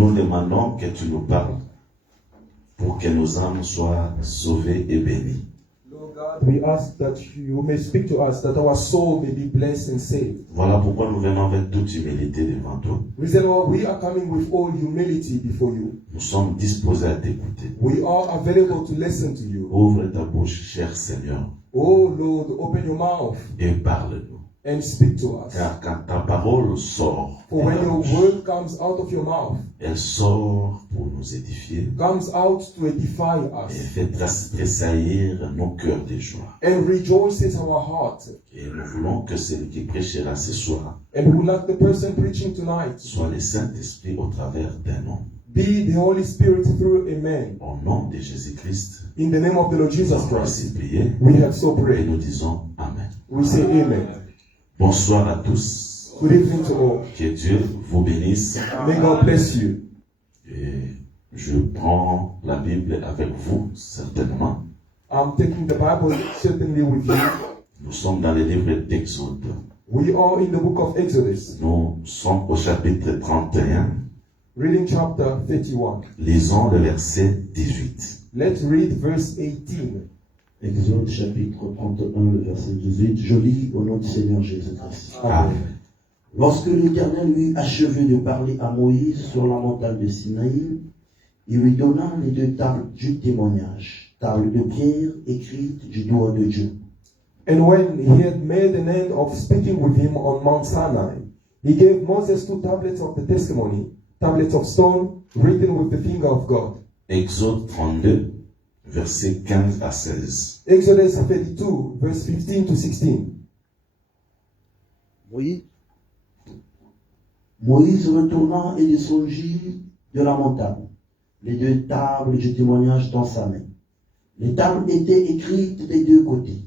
Nous demandons que tu nous parles pour que nos âmes soient sauvées et bénies. Lord God, we ask that you may speak to us, that our soul may be blessed and saved. Voilà pourquoi nous venons avec toute humilité devant toi. Reason why we are coming with all humility before you. Nous sommes disposés à t'écouter. We are available to listen to you. Ouvre ta bouche, cher Seigneur, Oh Lord, open your mouth et parle-nous. and speak to us. Car quand ta parole sort, For when your word comes out of your mouth, elle sort pour nous édifier comes out to edify et us fait tressaillir nos cœurs de joie. and rejoices our heart. Et nous voulons que celui qui prêchera ce soir And we would like the person preaching tonight soit le Saint-Esprit au travers d'un homme. be the Holy Spirit through a man. Au nom de Jésus-Christ, In the name of the Lord nous Jesus avons Christ, ainsi prié we have so et prayed. nous disons Amen. We say amen. Bonsoir à tous. Good evening to all. Que Dieu vous bénisse. May God bless you. Et je prends la Bible avec vous, certainement. I'm taking the Bible certainly with you. Nous sommes dans le livre d'Exode. We are in the book of Exodus, Nous sommes au chapitre 31. reading chapter 31. Lisons le verset 18. Let's read verse 18. Exode chapitre 31, le verset 18. Je lis au nom du Seigneur Jésus-Christ. Amen. Lorsque l'Éternel eut achevé de parler à Moïse sur la montagne de Sinaï, il lui donna les deux tables du témoignage, tables de pierre écrites du doigt de Dieu. And when he had made an end of speaking with him on Mount Sinai, he gave Moses two tablets of the testimony, tablets of stone, written with the finger of God. Exode 32, verset 15 à 16. Exodus 32, verse 15 to 16. Moïse retourna et descendit de la montagne, les deux tables du témoignage dans sa main. Les tables étaient écrites des deux côtés.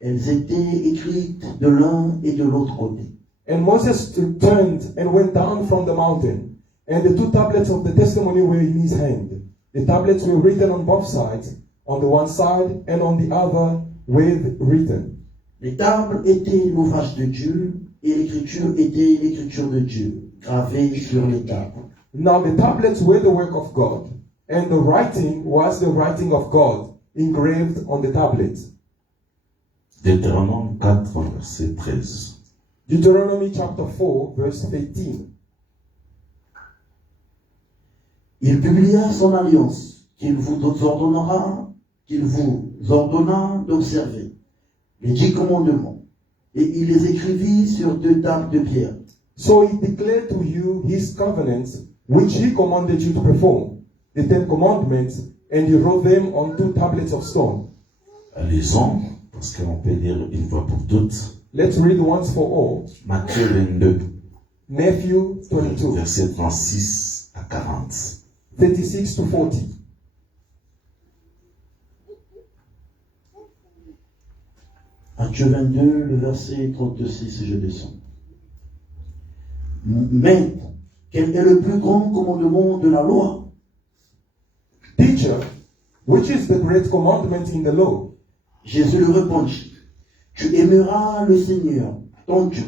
Elles étaient écrites de l'un et de l'autre côté. And Moses turned and went down from the mountain, and the two tablets of the testimony were in his hand. The tablets were written on both sides, on the one side and on the other with written. Les tables étaient l'ouvrage de Dieu et l'écriture était l'écriture de Dieu, gravée sur les tables. Now the tablets were the work of God, and the writing was the writing of God, engraved on the tablets. Deutéronome 4, verset 13. Deuteronomy chapter 4, verse 13. Il publia son alliance qu'il vous ordonna d'observer, les 10 commandements, et il les écrivit sur deux tables de pierre. So he declared to you his covenants, which he commanded you to perform, the 10 commandments, and he wrote them on two tablets of stone. Lisons, parce qu'on peut lire une fois pour toutes. Let's read once for all. Matthieu 22, Matthew 22, verset 36 à 40. 36 to 40. Matthieu 22, le verset 36, je descends. Mais, quel est le plus grand commandement de la loi? Teacher, which is the great commandment in the law? Jésus lui répondit, tu aimeras le Seigneur, ton Dieu,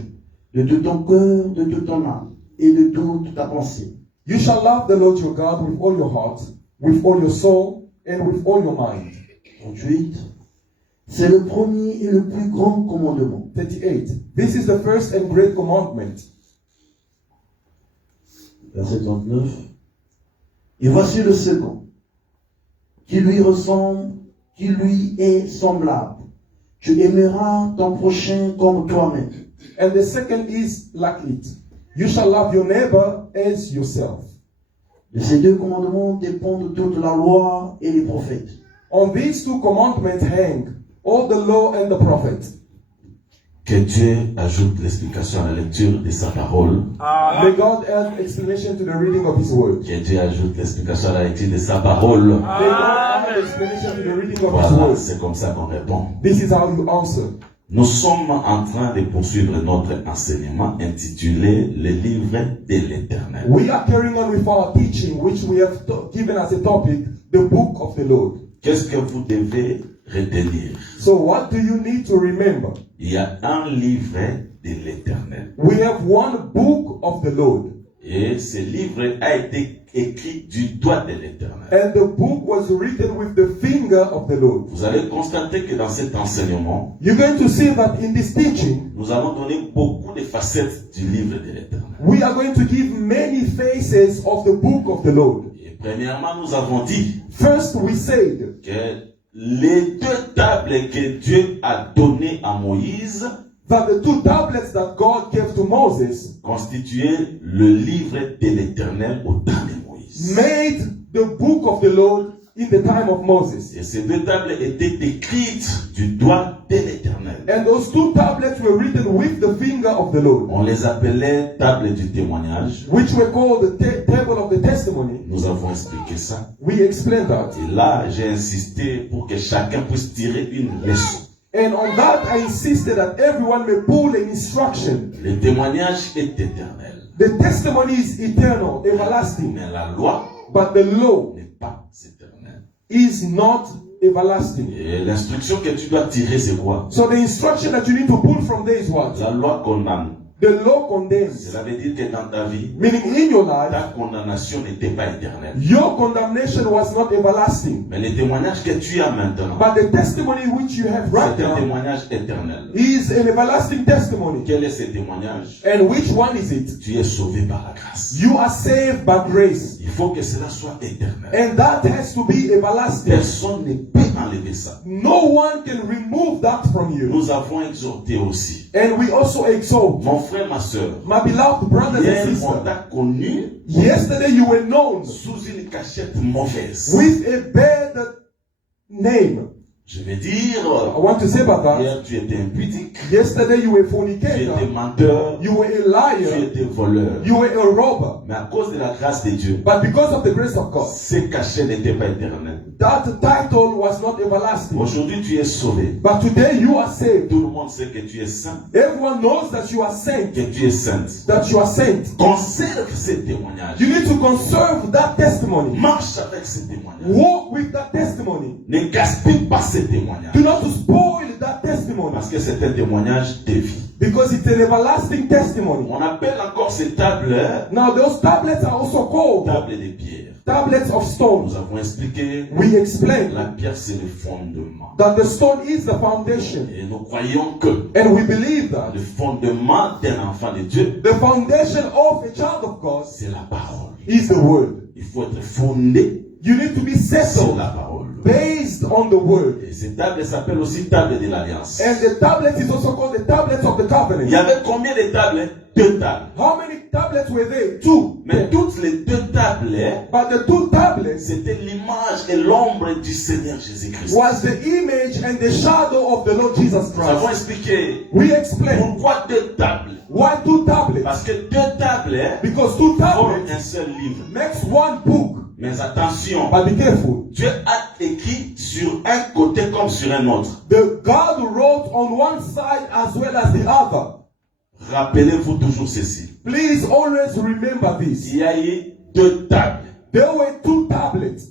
de tout ton cœur, de toute ton âme et de toute ta pensée. You shall love the Lord your God with all your heart, with all your soul, and with all your mind. 38. C'est le premier et le plus grand commandement. 38. This is the first and great commandment. Verset 39. Et voici le second, qui lui ressemble, qui lui est semblable. Tu aimeras ton prochain comme toi-même. And the second is like it. You shall love your neighbor as yourself. De ces deux commandements dépendent toute la loi et les prophètes. On these two commandments hang all the law and the prophet. Que Dieu ajoute l'explication à la lecture de sa parole. May God add explanation to the reading of His word. Que Dieu ajoute l'explication à la lecture de sa parole. May God add explanation to the reading of His Voilà, word. c'est comme ça qu'on répond. This is how you answer. Nous sommes en train de poursuivre notre enseignement intitulé Le livre de l'Éternel. We are carrying on with our teaching, which we have given as a topic, the book of the Lord. Qu'est-ce que vous devez retenir? So what do you need to remember? Il y a un livre de l'Éternel. We have one book of the Lord. Et ce livre a été écrit du doigt de l'Éternel. And the book was written with the finger of the Lord. Vous allez constater que dans cet enseignement, You're going to see that in this teaching, nous allons donner beaucoup de facettes du livre de l'Éternel. we are going to give many faces of the book of the Lord. Et premièrement, nous avons dit First, we said que les deux tables que Dieu a données à Moïse that the two tablets that God gave to Moses constituaient le livre de l'Éternel au temps de Moïse. made the book of the Lord in the time of Moses. Et ces deux tables étaient écrites du doigt de l'Éternel. And those two tablets were written with the finger of the Lord, On les appelait tables du témoignage. which were called the table of the testimony. Nous avons expliqué ça. We explained that. Et là, j'ai insisté pour que chacun puisse tirer une leçon. And on that, I insisted that everyone may pull an instruction. Le témoignage est éternel. The testimony is eternal, everlasting, Mais la loi but the law n'est pas éternelle. is not everlasting. Et l'instruction que tu dois tirer, c'est quoi? So the instruction that you need to pull from there is what? La loi condamne. The law condemns. Cela veut dire que dans ta vie, Meaning in your life, ta condamnation n'était pas éternelle. your condemnation was not everlasting. Mais le témoignage que tu as maintenant, But the testimony which you have right c'est un now témoignage éternel. is an everlasting testimony. Quel est ce témoignage? And which one is it? Tu es sauvé par la grâce. You are saved by grace. Il faut que cela soit éternel. And that has to be everlasting. Personne ne peut enlever ça. No one can remove that from you. Nous avons exhorté aussi. And we also exalt. Mon frère, ma soeur, My beloved brothers hier and on sisters, t'a connu yesterday you were known sous une cachette mauvaise. with a bad name. Je vais dire, I want to say about that. hier tu étais impudique, Yesterday you were a tu fornicator. étais menteur, You were a tu liar. étais voleur. You were a robber. Mais à cause de la grâce de Dieu, But because of the grace of God, ces cachets n'étaient pas éternels. that title was not everlasting. Aujourd'hui tu es sauvé. But today you are saved. Tout le monde sait que tu es saint, Everyone knows that you are saint. que tu es sainte. That you are saint. Conserve ces témoignages. You need to conserve that testimony. Marche avec ces témoignages. Walk with that testimony. Ne gaspille pas ces témoignages. Do not spoil that testimony. Parce que c'est un témoignage de vie. Because it's an everlasting testimony. On appelle encore ces tables Now those tablets are also called tables de pierre. tablets of stone. Nous avons expliqué We explained la pierre c'est le fondement. that the stone is the foundation. Et nous croyons que And we believe that le fondement d'un enfant de Dieu, the foundation of a child of God c'est la parole. is the word. Il faut être fondé You need to be sur settled la parole. based on the word. Et ces tables s'appellent aussi tables de l'alliance. And the tablet is also called the tablet of the Il y covenant. avait combien de tables? Deux tables. How many tablets were there? Two. Mais toutes les deux tables, But the two tablets c'était l'image et l'ombre du Seigneur Jésus-Christ. was the image and the shadow of the Lord Jesus Nous avons Christ. expliqué We explained pourquoi deux tables. why two tablets. Parce que deux tables Because two forment tablets un seul livre. makes one book. Mais attention, But be careful. Dieu a écrit sur un côté comme sur un autre. The God wrote on one side as well as the other. Rappelez-vous toujours ceci. Please always remember this. Il y a eu deux tables. There were two tablets.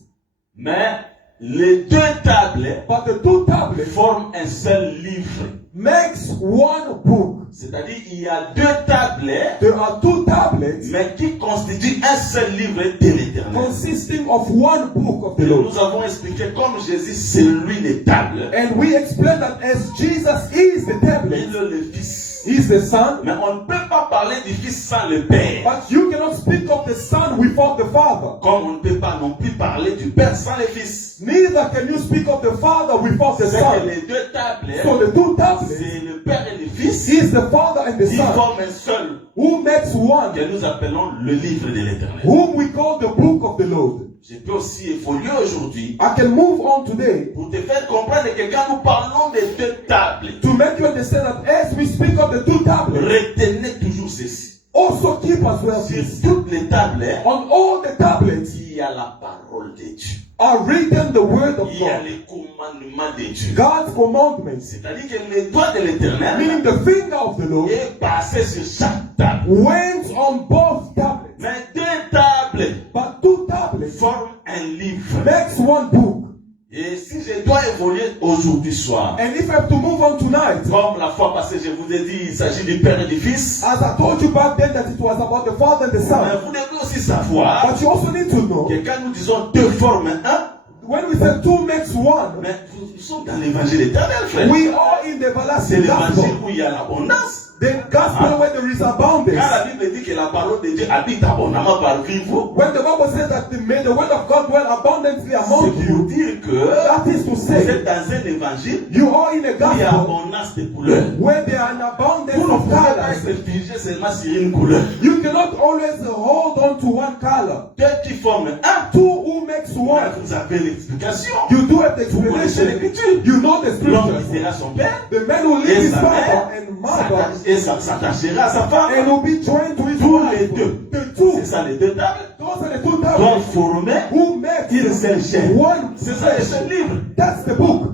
Mais les deux tables But the two tablets forment un seul livre. makes one book. C'est-à-dire il y a deux tables, There are two tablets mais qui constituent un seul livre de l'Éternel. consisting of one book of the Et Lord. nous avons expliqué comme Jésus, c'est lui les tables. And we explained that as Jesus is the tablet, Il est le Fils. He's the Son, Mais on ne peut pas parler du Fils sans le Père. but you cannot speak of the Son without the Father. Comme on ne peut pas non plus parler du Père sans le Fils. Neither can you speak of the Father without the C'est que Son. les deux tables, So the two tablets c'est le Père et le Fils. is the Father and the Ils Son, forment un seul who makes one, que nous appelons le livre de l'Éternel. whom we call the book of the Lord. Je peux aussi évoluer aujourd'hui I can move on today pour te faire comprendre que quand nous parlons des deux tables, to make you understand that as we speak of the two tablets, retenez toujours ceci. also keep as well Sur this. toutes les tables, On all the tablets il y a la parole de Dieu. are written the word of Il y a God, les commandements de Dieu. God's commandments, C'est-à-dire que le doigt de meaning l'Éternel the finger of the Lord, est passé sur chaque table. went on both tablets. Mais deux tables But two tablets forment un livre. makes one book. Et si je doit évoluer aujourd'hui soir. And if I have to move on tonight, Comme la fois passée, je vous ai dit, il s'agit du Père et du Fils. as I told you back then that it was about the Father and the Mais Son, vous devez aussi savoir but you also need to know que quand nous disons deux formes, when we say two makes one, mais nous sommes dans l'évangile éternel, frère. we are in the C'est everlasting l'évangile gospel. où il y a l'abondance. The gospel where there is Quand abundance. la Bible dit que la parole de Dieu habite abondamment parmi vous, When the Bible says that the word of God dwell abundantly c'est among pour you, dire que that is to vous say êtes dans un évangile you are in a où il y a gospel abondance de couleurs. where there are an abundance Vous ne of pouvez pas colors. se figer seulement sur une couleur. You cannot always hold on to one color. Deux qui forment un, Two who makes one. vous avez l'explication. You do have the connaissez explanation. l'écriture. You know the L'homme scriptures. qui sera son père The man who et leaves his sa father mère and mother et s'attachera à sa femme. and will be joined to his Tous wife. les deux. The two. C'est ça les deux tables. Those are the two Doivent tables former who make une seule chair. one C'est ça les flesh. seul livre. That's the book.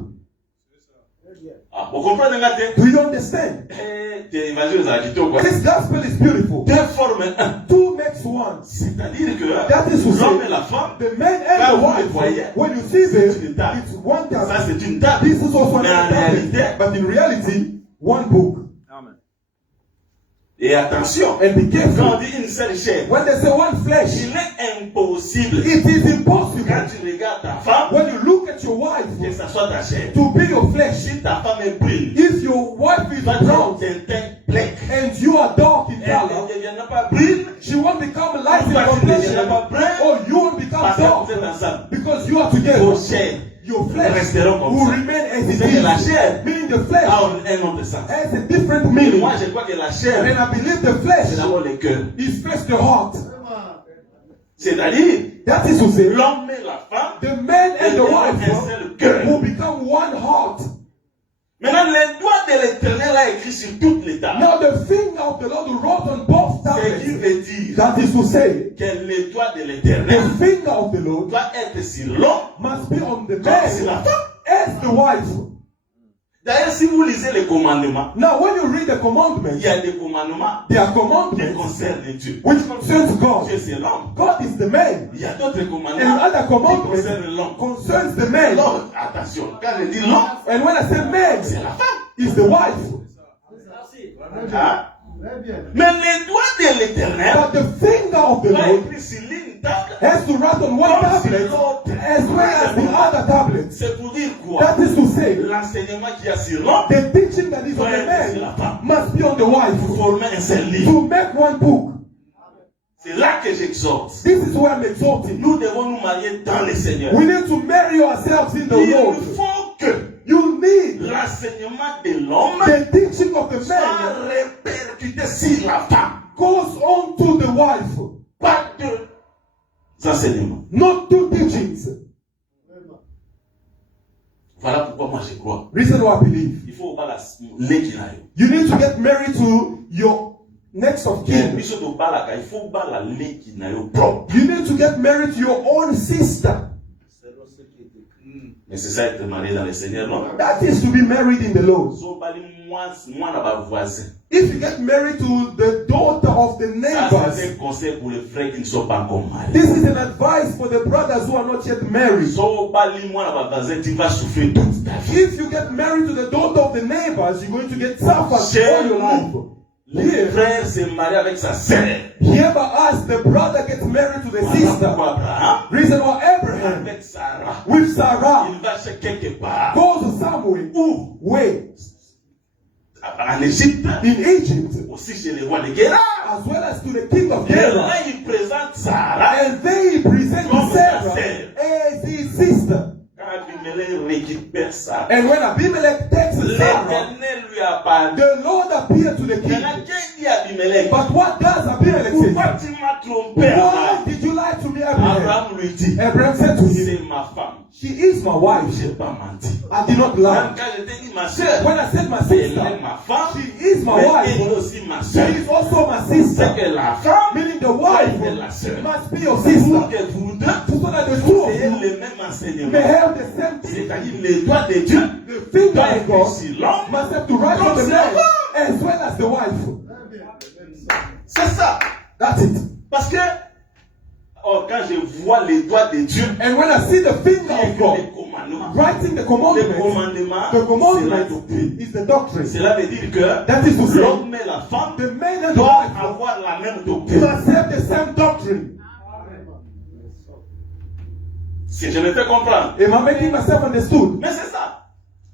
Ah, vous comprenez maintenant? Do you understand? L'évangile a dit quoi? This gospel is beautiful. Deux forment un. Two makes one. C'est-à-dire que That is to say, l'homme et la femme, the man and Quand the vous wife, les voyez, when you see them, c'est une table. it's one ça table. c'est une table. This is also Mais en another réalité, table. But in reality, one book. et attention, And be quand careful. on dit une seule chair, When they say one flesh, il est impossible it is quand impossible tu regardes ta femme when you look at your que wife ça soit ta chair. to be your flesh. Si ta femme est brune, If your wife is toi tu brown as un teint black. and you are dark in Elle color, ne deviendra pas brune she won't become light in Toi, tu ne complexion. deviendras pas brun Or you won't become parce que dark vous êtes ensemble. because you are together. Vos chairs Your flesh resteront comme will ça. remain as it C'est que la is. chair Meaning the flesh a un autre sens. has a different Et meaning. moi je crois que la chair, And I believe the flesh c'est d'abord le cœur. is first the heart. C'est-à-dire, That is to say, l'homme et la femme the man and the deviendront wife un seul cœur. will become one heart. Maintenant, le doigt de l'éternel a écrit sur toutes les tables. Now the finger of the Lord wrote on both Ce qui tablets. veut dire That is to say, que le doigt de the l'éternel finger of the Lord doit être sur l'homme must be on the comme sur la man femme. as the wife. D'ailleurs, si vous lisez les commandements, Now when you read the il commandments, y a des commandements they are qui commandments concernent Dieu. which concerns God. Dieu, c'est l'homme. God is the man. Il y a d'autres And commandements other qui commandments concernent l'homme. concerns the man. Alors, attention, quand je dis l'homme, And when I say man, c'est la femme. is the wife. Hein? Mais le doigt de l'éternel But the finger of the doit Lord écrit sur l'une table. has to write on one tablet as well as the other tablets. C'est pour dire quoi? That is to say, L'enseignement qu'il y a sur l'homme the teaching that is on the man must be on the pour wife former un seul livre. to make one book. C'est là que j'exhorte. This is where I'm exalting. Nous devons nous marier dans le Seigneur. We need to marry ourselves in the Il Lord. faut que You need l'enseignement de l'homme the teaching of the soit man répercuté sur la femme. goes on to the wife, Pas deux enseignements. not two teachings. Voilà pourquoi moi je crois. Reason why I believe. Il faut pas l'équinaire. You need to get married to your next of kin. Il faut pas l'équinaire propre. You need to get married to your own sister. Mais c'est ça être marié dans le Seigneur, non? That is to be married in the Lord. Moi là-bas voisin. If you get married to the daughter of the Ça, neighbors, c'est un conseil pour les frères qui ne sont pas encore mariés. this is an advice for the brothers who are not yet married. So, moi là-bas voisin, tu vas souffrir toute ta vie. If you get married to the daughter of the neighbors, you're going to get suffered all your life. Le frère se marie avec sa sœur. Here by us, the brother gets married to the Voilà sister. pourquoi Abraham, Reason why Abraham avec Sarah, with Sarah il va chez quelque part. goes somewhere Où? where En Égypte, in Egypt, aussi chez les rois de Guéra. as well as to the king of Et Gera. là, il présente Sarah. And they present Comme Sarah sa sœur. as his sister. Quand Abimelech récupère Sarah, And when Abimelech takes Sarah, l'Éternel lui a parlé. the Lord appeared to the Maintenant, king. qu'est-ce dit Abimelech? But what does Abimelech Pourquoi say? tu m'as trompé, Why Abraham? did you lie to me, Abraham? Abraham lui dit, Abraham said to him, c'est ma femme. she is my wife. Je n'ai pas menti. I did not Même lie. quand je t'ai dit ma soeur, When I said my elle est sister, ma femme, she is my mais elle wife. est aussi ma She soeur. is also my C'est sister. que la femme Meaning the wife est la sœur. must be your Pour sister. que vous deux, So that the two vous of ayez you le même may enseignement. have the same thing. C'est-à-dire les doigts de Dieu The finger doivent of être God sur l'homme. must have to write on the man as well as the wife. C'est ça. That's it. Parce que Or, quand je vois les doigts de Dieu, And when I see the finger of les God commandements, writing the les commandments, commandements, the c'est la commandment doctrine. is the doctrine. Cela veut dire que That is to say, l'homme et la femme the man and the doivent wife avoir la même to doctrine. accept the same doctrine. Si je me fais comprendre. Am I making myself understood? Mais c'est ça.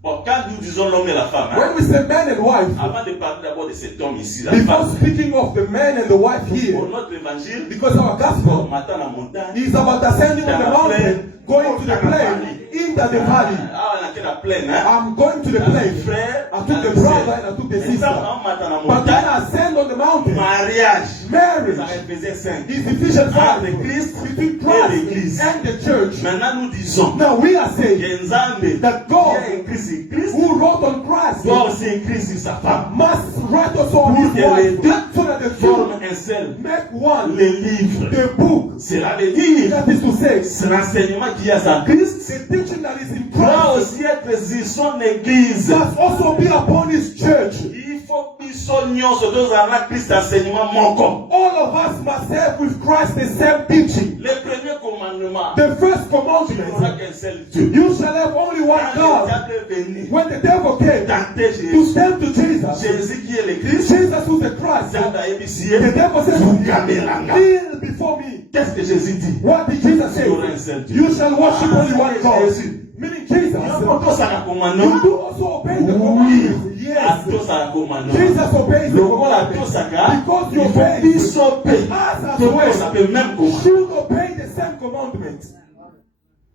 Bon, quand nous disons l'homme et la femme, hein, When we say man and wife, avant de parler d'abord de cet homme ici, la before femme, speaking of the man and the wife pour here, notre évangile, because our on gospel m'attend la montagne. is about ascending on the mountain, going to the plain, into the valley. Ah, on a la plaine, hein. I'm going to the plain. Frère, I took the brother and I took the sister. on m'attend la But when montagne. I ascend on the mountain, Mariage. Ça marriage refaisait 5. is Ephesians 5 Entre Christ between et Christ l'Église. and the church. Maintenant, nous disons Now we are saying que Nzambe, that God, qui a écrit sur Christ, who wrote on Christ, doit aussi écrire sur sa femme. must write also on Pour his que les wife, deux so that the forment two un seul. make one. Les livres. The book, Cela veut dire that is to say, ce renseignement qui est en Christ the teaching that is in doit Christ aussi être sur son église. must also be upon his church. Il faut biso nyonso tozala Christ enseignement moko. All of us must have with Christ the same teaching. Le premier commandement, The first tu n'auras commandment, qu'un seul Dieu. you shall have only one Quand le God. diable est venu When the devil came tenter to Jésus, stand to Jesus, Jésus qui est le Christ, Jesus was the Christ. diable a The ébissé. devil said, Vugamelanga. kneel before me. Qu'est-ce que Jésus dit? What did Jesus say? Tu auras un seul Dieu. You shall worship only one God. Jésus. Meaning Jesus. Tosala You commandement. do also obey the Oui. commandments. Yes. Atosala commandement. Jesus obeys the Lokola commandments. tosaka, Because you il faut obey. biso pe. Us as Toto well s'appelle même commandement. should obey the same commandments.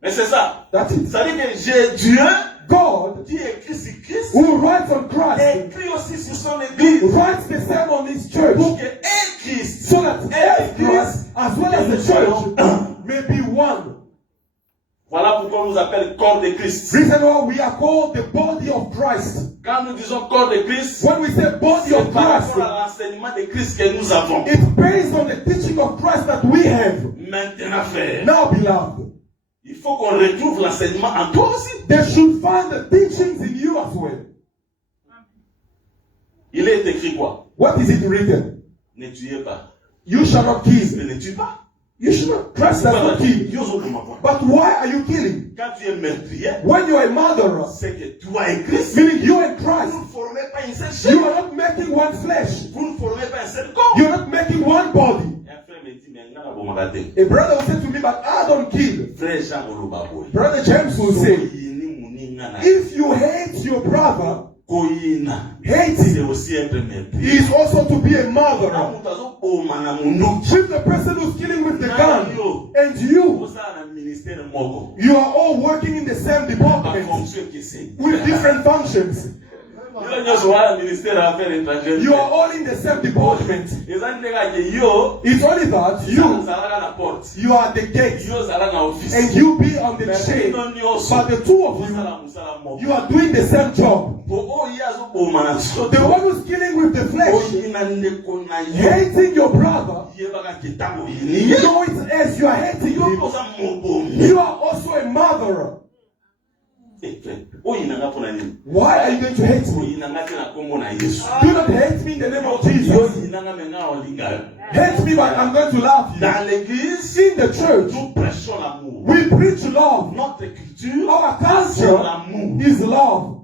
Mais c'est ça. That's it. Ça veut dire que j'ai Dieu God, qui écrit sur Christ, who writes on Christ, écrit aussi sur son église. writes the same on his church, Pour que un Christ so that et Christ, as well as the church, may be one. Voilà pourquoi on nous appelle corps de Christ. Reason why we are called the body of Christ. Quand nous disons corps de Christ, When we say body c'est of par Christ, rapport à l'enseignement de Christ que nous avons. it's based on the teaching of Christ that we have. Maintenant, frère, Now, beloved, il faut qu'on retrouve l'enseignement en toi aussi. they should find the teachings in you as well. Il est écrit quoi? What is it written? Ne tuez pas. You shall not Mais kill. ne tue pas. You should not. Christ does not kill. Quand But why are you killing? tu es meurtrier, When you are a murderer, c'est que toi et Christ, meaning you and vous Christ, ne formez pas une seule chair. you are not making one flesh. Vous ne formez pas un seul corps. You're not making one body. Et un frère me dit, mais non, vous m'avez raté. A brother will say to me, but I don't kill. Frère Jean Olobaboy. Brother James will say, if you hate your brother, hate c'est him aussi être meurtrier. is also to be a murderer. With With the person who's killing with the gun, and you are all working in the same department with different functions. You are all in the same department. It's only that you are the gate and you be on the chain. But the two of you are doing the same job. The one who's killing with the flesh, hating your brother, you know it as you are hating him. You are also a murderer. Why are you going to hate me? Do not hate me in the name of Jesus. Hate me, but I'm going to love you. In the church, we preach love. Our culture is love.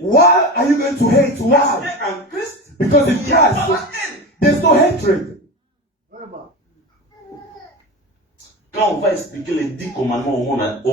Why are you going to hate? Why? Because in Christ, there's no hatred. Quand on va expliquer les 10 commandements au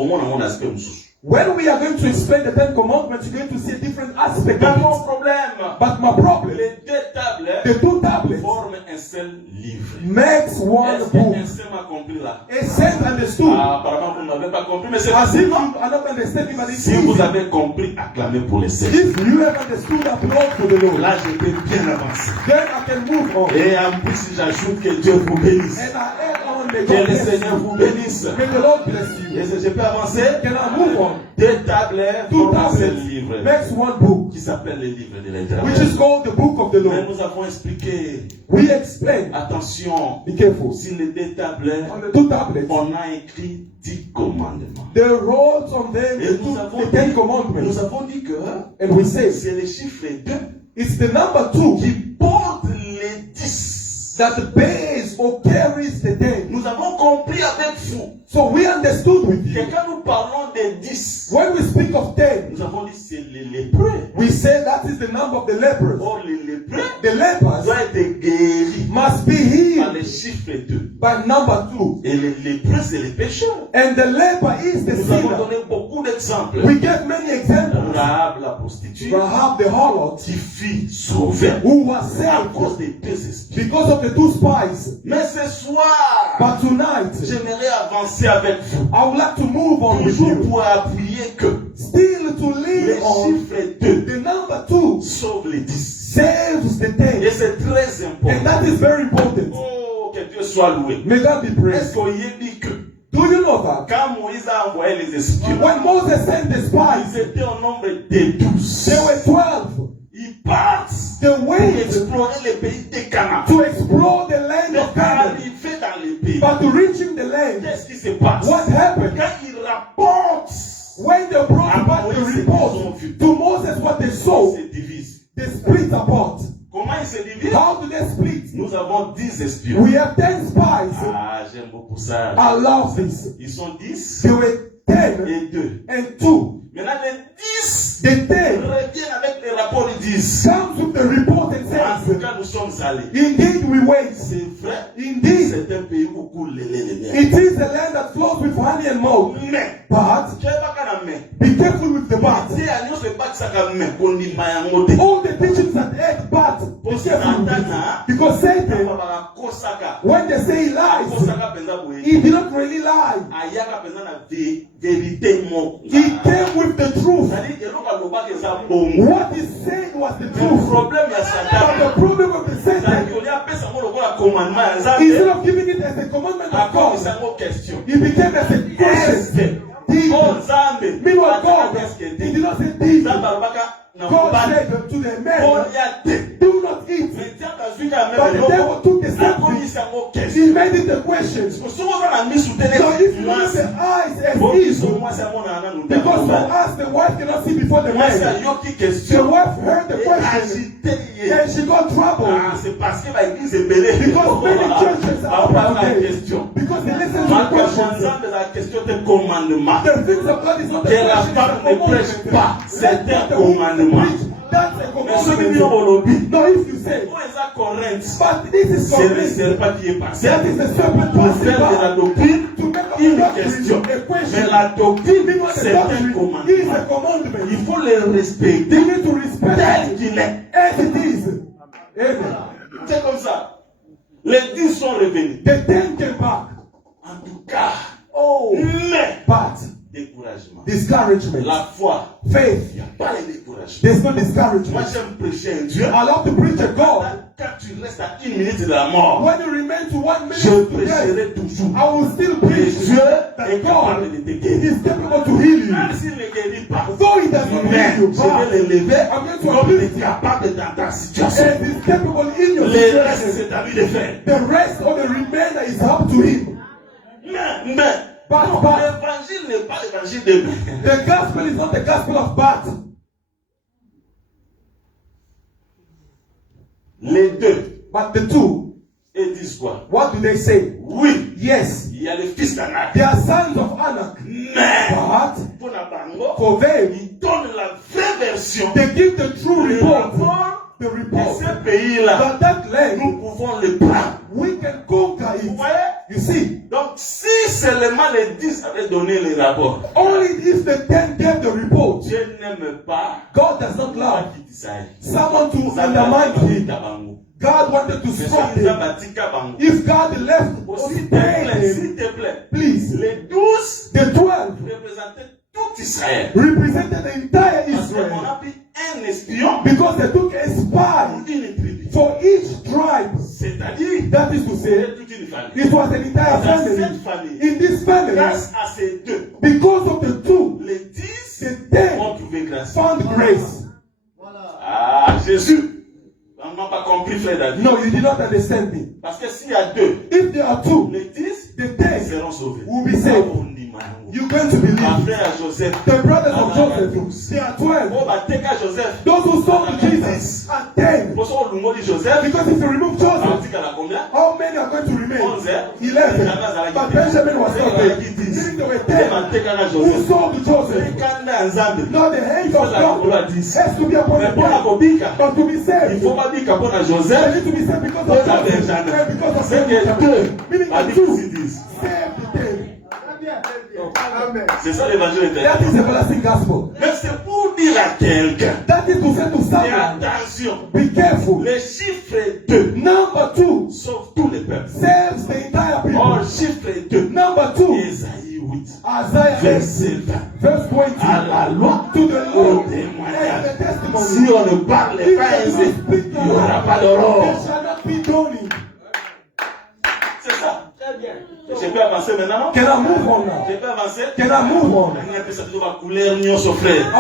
monde en aspect moussous. When we are going to explain the 10 commandments, you're going to see a different aspect But of mon it. problème, But my problem, les deux tables the two tablets forment un seul livre. makes one Est-ce book. qu'un seul m'a compris là? A saint understood. Ah, apparemment vous n'avez pas compris, mais c'est As if you possible. are not understanding, but it's Si vous easy. avez compris, acclamez pour les saints. If you have understood, applaud for the Lord. Là, je peux bien avancer. Then I can move on. Et en plus, j'ajoute que Dieu vous bénisse. And I add on, may Que God le bless Seigneur you. vous bénisse. May the Lord bless Et you. si je peux avancer, Can I move on? deux tables Two forment un seul tablets livre makes one book, qui s'appelle le livre de which l'Éternel. is called the book of the Mais Lord. nous avons expliqué, We explain. attention, Be careful. sur les deux tables, On the two tablets, on a écrit 10 commandements. the roads on them, Et the 10 nous commandments. avons dit que And we say, c'est le chiffre 2 it's the number 2 qui porte les 10 that bears or carries the 10. Nous avons compris avec vous So we understood with que you. quand nous parlons des 10, When we speak of 10, nous avons dit c'est les lépreux. we say that is the number of the lepers. Or les lépreux The lepers doivent être guéris must be par healed le chiffre 2. by number 2. Et les lépreux, c'est les pécheurs. And the leper is the Nous avons sinner. donné beaucoup d'exemples. We get many examples. Rahab, la prostituée, Rahab the harlot, qui fut sauvée who was à saved cause des deux esprits. because of the 2 spies. Mais ce soir, But tonight, j'aimerais avancer avec vous. I would like to move on with Toujours you. pour appuyer que Still to le lean on chiffre 2 the number 2 sauve les 10. saves the Et 10. c'est très And important. that is very important. Oh, que Dieu soit loué. May God be Est-ce praised. qu'on y est dit que Do you know that? quand Moïse a envoyé les espions, When Moses sent the ils spies, étaient au nombre de 12. there were 12. Ils partent They pour went explorer le pays de Canaan. to explore the land Mais of pour Canaan. arriver dans le pays, But to reaching the land, qu'est-ce qui se passe? what happened? Quand ils rapportent, When they brought back the report to Moses what they ils saw, se divisent. they split apart. Comment ils se divisent? How do they split? Nous avons 10 espions. We have 10 spies. Ah, j'aime beaucoup ça. I love this. Ils sont 10 There were 10 et 2. and 2. Maintenant, les 10 The 10 reviennent avec les rapports de 10. comes with the report and En tout says, cas, nous sommes allés. indeed we wait. C'est vrai. Indeed, C'est un pays où coule les miel. it is a land that flows with honey and milk. Mais, But tu n'es pas qu'à la main. be careful with the but. Si à nous, c'est pas que ça qu'à main, qu'on dit mayangote. All the teachings that add but, be careful with it. Because Satan, when they say he lies, he did not really lie. He came with the truth. What he said was the truth. But the problem of the Satan, instead of giving it as a commandment of God, he became as a question. Meanwhile, God, he did not say these. God said to the men, do not eat. But the devil took the subject. He made it a question. So if you look at the eyes as evil, because for us the wife cannot see before the man. The wife heard the question and she got trouble. Because many churches are open today. Because they listen to the questions. The things of God is not the question. That's a commandment. No, if you say, but this is correct. That is the serpent passing by to make up a question. La doctrine, Because the c'est un doctrine commandement. is a commandment. Il faut le respecter You need to respect tel it qu'il est. as it is. Amen. C'est comme ça. Les 10 sont revenus. The 10 came back. En tout cas, mais But découragement. discouragement, La foi, faith, il n'y a pas de découragement. there's no Moi, discouragement. j'aime prêcher un Dieu. I love to preach a God. Quand tu restes à 1 minute de la mort, When you remain to 1 je minute to death, prêcherai toujours. I will still Et preach Dieu that est capable God de te guérir. is capable to heal you. Même s'il ne guérit pas, Though he does not mais heal you, je vais but l'élever I'm going to comme il uplift est you. capable dans ta situation. And he's capable in your Le reste, situation. c'est à lui de faire. The rest or the remainder is up to him. Mais, But l'évangile n'est pas l'évangile de the gospel is not the gospel of but. les deux. But the two, Et disent quoi? what do they say? Oui, Yes, il y a les fils d'Anak. they are sons of Anak. Mais, But pour la bango, for them, ils donnent la vraie version they give the true du report. rapport The de report ce pays-là. that that land, Nous pouvons le prendre. we can conquer Vous it. voyez? You see, Donc, si seulement les 10 avaient donné les rapports, only if the 10 gave the report. Dieu n'aime pas God does not love qui Israël. someone to undermine him. God wanted to Mais stop si nous him. avons bâti Kabango, If God left or s'il te plaît, spared him, s'il te plaît, please, les 12 the 12 représentaient tout Israël. represented the entire Parce qu'on Israel a pris un espion because they took a pour spy une tribu. for each tribe. C'est-à-dire, That is to say, c'est toute une famille. it was an entire Dans family. cette famille, In this family, grâce à ces deux, because of the two, les 10 the 10 ont trouvé grâce. found grace. Ah, Jésus, on n'a pas compris, frère David. No, you did not understand me. Parce que s'il y a deux, If there are two, les 10 the 10 seront sauvés. will be saved. You're going to Ma believe. frère Joseph, The brothers of Joseph, they are 12. oh, bah, take à Joseph. Those who sold Jesus are 10. Pour ça, on lui dit Joseph, Because if you remove on Joseph, dit qu'elle a combien? How many are going to remain? 11. But Benjamin was not there. Meaning there were 10 who sold to Joseph. Now the hand of God has to be upon the body. But to be saved, they need to be saved because of Joseph and because of Benjamin. Meaning the two saved the 10. C'est ça l'évangile éternel. That is the everlasting gospel. Mais c'est pour dire à quelqu'un. That is to say to someone, attention. Be careful. Le chiffre 2. Number 2 sauve tous les peuples. saves the entire people. Or chiffre 2. Number 2. Isaïe 8. Isaiah 8. Verset 20. Verse 20. À la loi. To the law. témoignage. And the testimony. Si on ne parle pas ainsi, il n'y aura pas d'aurore. There shall not be dawning. C'est ça. Je peux avancer maintenant? Can I move on now? Je peux avancer? Can I move on? I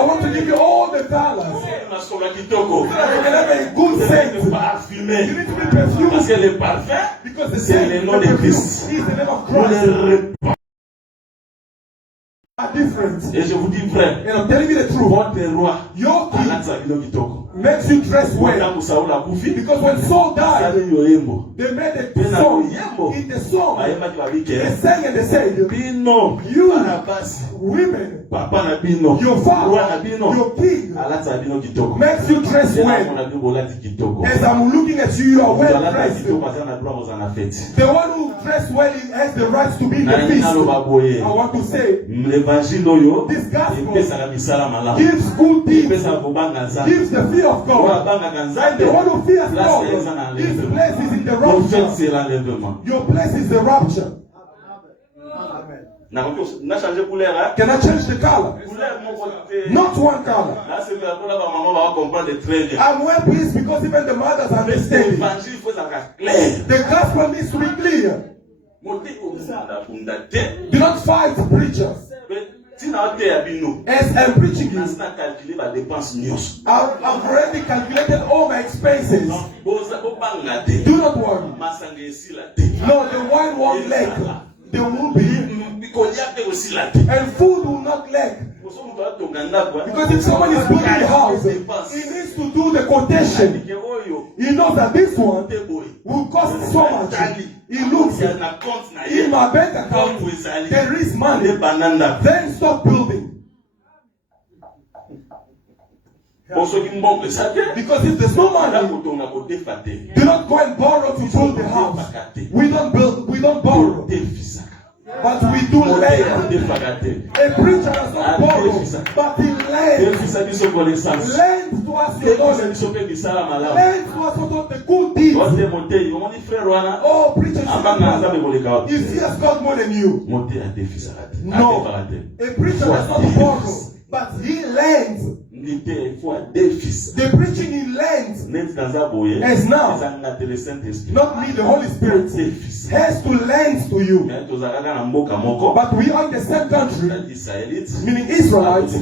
want to give you all the colors. So that you can have a good scent. You need to be perfumed. Parce que le parfum, because the c'est le nom de Christ. is the name of Christ. Are different. Et je vous dis vrai, And I'm telling you the truth. votre roi, Your king kitoko. makes you dress well. Because when Saul died, they made a song. In the song, they sang and they said, you women, your father, your king, makes you dress well. As I'm looking at you, you are well dressed. The one who dressed well has the right to be in the feast. I want to say, this gospel gives good deeds, gives the fear of God. And the one who fears God, his place is in the rapture. Your place is the rapture. Can I change the color? Not one color. I'm well pleased because even the mothers understand. The gospel needs to be clear. Do not fight preachers. As I'm preaching you, I've already calculated all my expenses. Do not worry. No, the wine won't lack. There will be. And food will not lack. Because if someone is building a house, he needs to do the quotation. He knows that this one will cost so much. He looks in my bank account, there is money. Then stop building. Because if there's no money, do not go and borrow to build the house. We don't borrow. But we do lend. A preacher does not borrow, but he lends. Lend to us your knowledge. Lend to us the good deeds. Oh, preachers, he fears God more than you. No, a preacher does not borrow, but he lends. The preaching he lends as now, not me, the Holy Spirit, has to lend to you. But we are in the same country, meaning Israelites,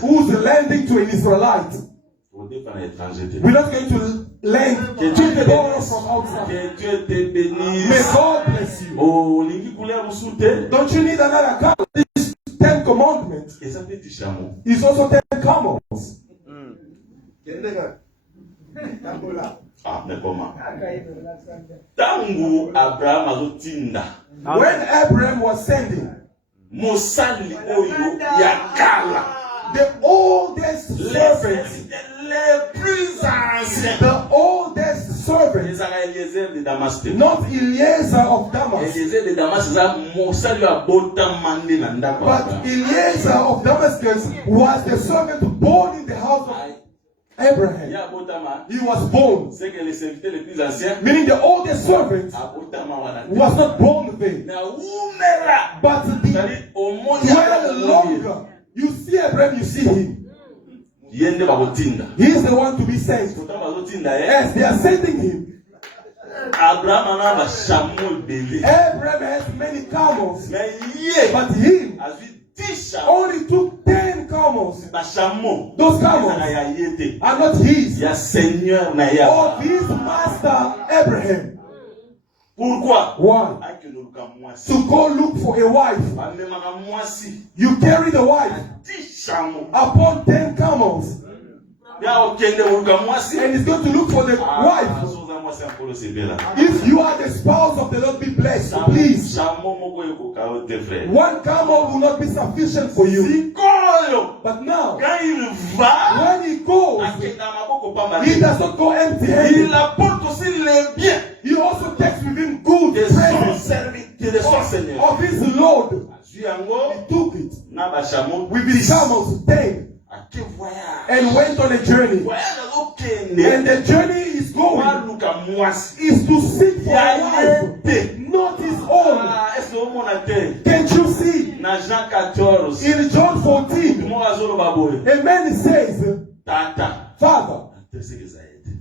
who's lending to an Israelite. We're not going to lend to the borrower from outside. May God bless you. Don't you need another color? 10 commandments is also 10 commandments. When Abraham was sending the oldest servants, not Eliezer of Damascus, but Eliezer of Damascus was the servant born in the house of Abraham. He was born, meaning the oldest servant was not born there, but the longer you see Abraham, you see him. He is the one to be sent. Yes, they are sending him. Abraham has many camels, but him only took 10 camels. Those camels are not his, of his master Abraham. Why? To go look for a wife. You carry the wife upon 10 camels. And he's going to look for the wife. If you are the spouse of the Lord, be blessed, please. One camel will not be sufficient for you. But now, when he goes, he does not go empty-handed. He also takes with him good presents of his Lord. He took it with his camels, 10, and went on a journey. And the journey is going is to seek for a wife, not his own. Can't you see? In John 14, a man says, Father,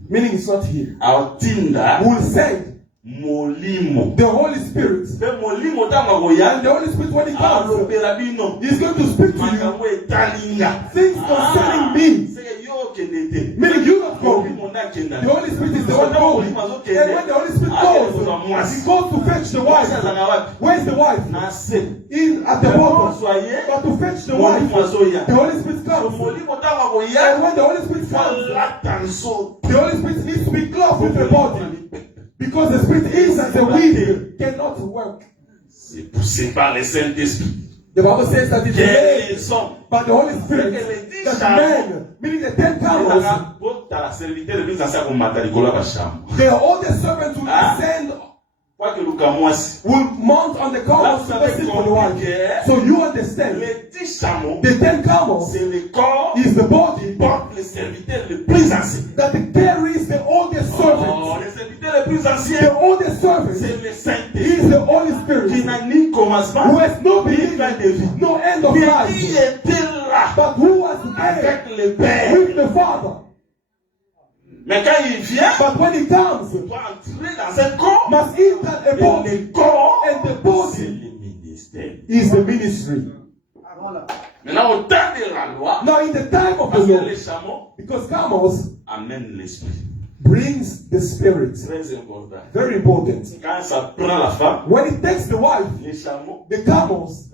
meaning it's not here, will send the Holy Spirit. And the Holy Spirit, when he comes, he's going to speak to you things concerning me. Meaning you don't go. The Holy Spirit is the one going. And when the Holy Spirit goes, he goes to fetch the wife. Where's the wife? At the bottom. But to fetch the wife, the Holy Spirit comes. And when the Holy Spirit comes, the Holy Spirit needs to be close with the body. Because the Spirit is as the wind cannot work. The Bible says that it's made by the Holy Spirit that man, meaning the 10 camels, the oldest servants will descend, will mount on the camels to sit for the wife. So you understand, the 10 camels is the body that carries the oldest servant. The oldest servant is the Holy Spirit who has no beginning, no end of life, but who was there with the Father. But when he comes, must enter a body, and the body is the ministry. Now in the time of the Lord, because camels brings the Spirit. Very important. When it takes the wife, the camels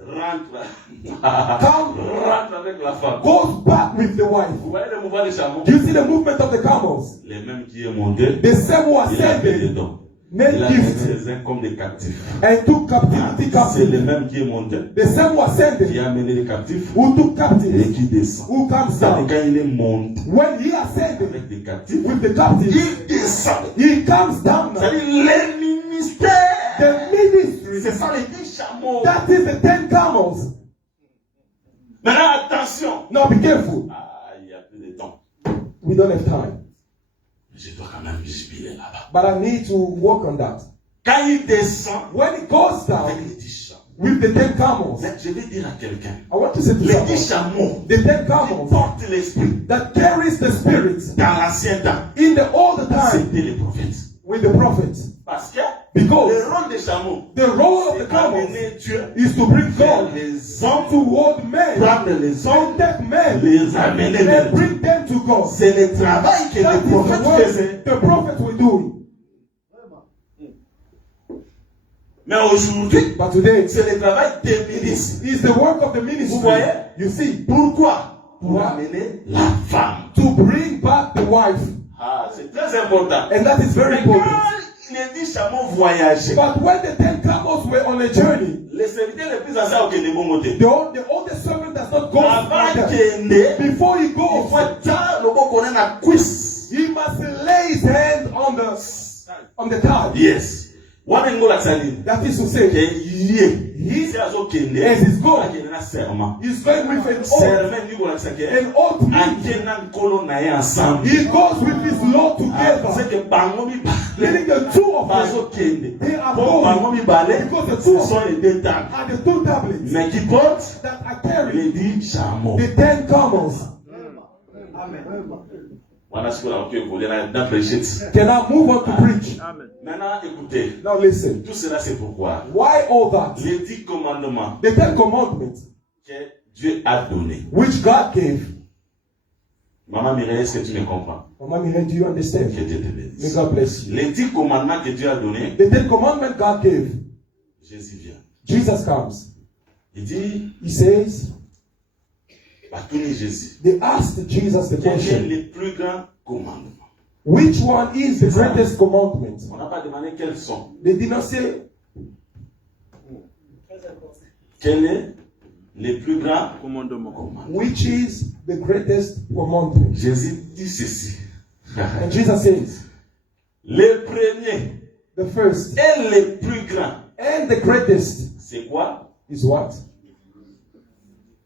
goes back with the wife. Do you see the movement of the camels? The same who ascended made gift and took captivity captive. The same who ascended who took captive, who comes down. When he ascended with the captive, he comes down now. The ministry, that is the 10 camels. Now be careful. We don't have time. But I need to work on that. When it goes down with the 10 camels, I want to say to someone, the 10 camels that carries the Spirit in the old time with the prophets. Because the role of the camels is to bring God toward men, and take men and bring them to God. That is the work the prophet will do. But today, it's the work of the ministry. You see, to bring back the wife. And that is very important. But when the 10 camels were on a journey, the oldest servant does not go further. Before he goes, he must lay his hand on the thigh. Yes. That is to say, as he's going with an oath means he goes with his Lord together. Meaning the two of them, they are going because the two of them are the 2 tablets that are carrying the 10 camels. Can I move on to preach? Now listen. Why all that? The 10 commandments which God gave. Maman Mireille, est-ce que tu me comprends? Maman Mireille, do you understand? Que Dieu te bénisse. May God bless you. Les 10 commandements que Dieu a donnés. The 10 commandments God gave. Jésus vient. Jesus comes. Il dit. He says. Jésus. They asked Jesus the Quel est question. le plus grand commandement? Which one is the greatest commandment? On n'a pas demandé quels sont. They did not say Quel est le plus grand commandement? which is the greatest commandment. Jésus dit ceci. And Jesus says, Le premier the first et le plus grand, and the greatest c'est quoi? is what?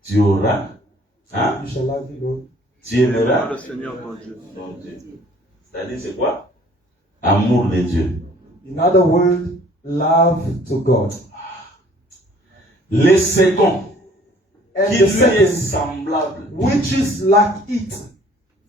Tu auras, hein? You shall love the Lord. Tu aimeras Le Seigneur ton Dieu. ton Dieu. C'est-à-dire, c'est quoi? Amour de Dieu. In other words, love to God. Le second, And qui the lui est second, semblable. which is like it.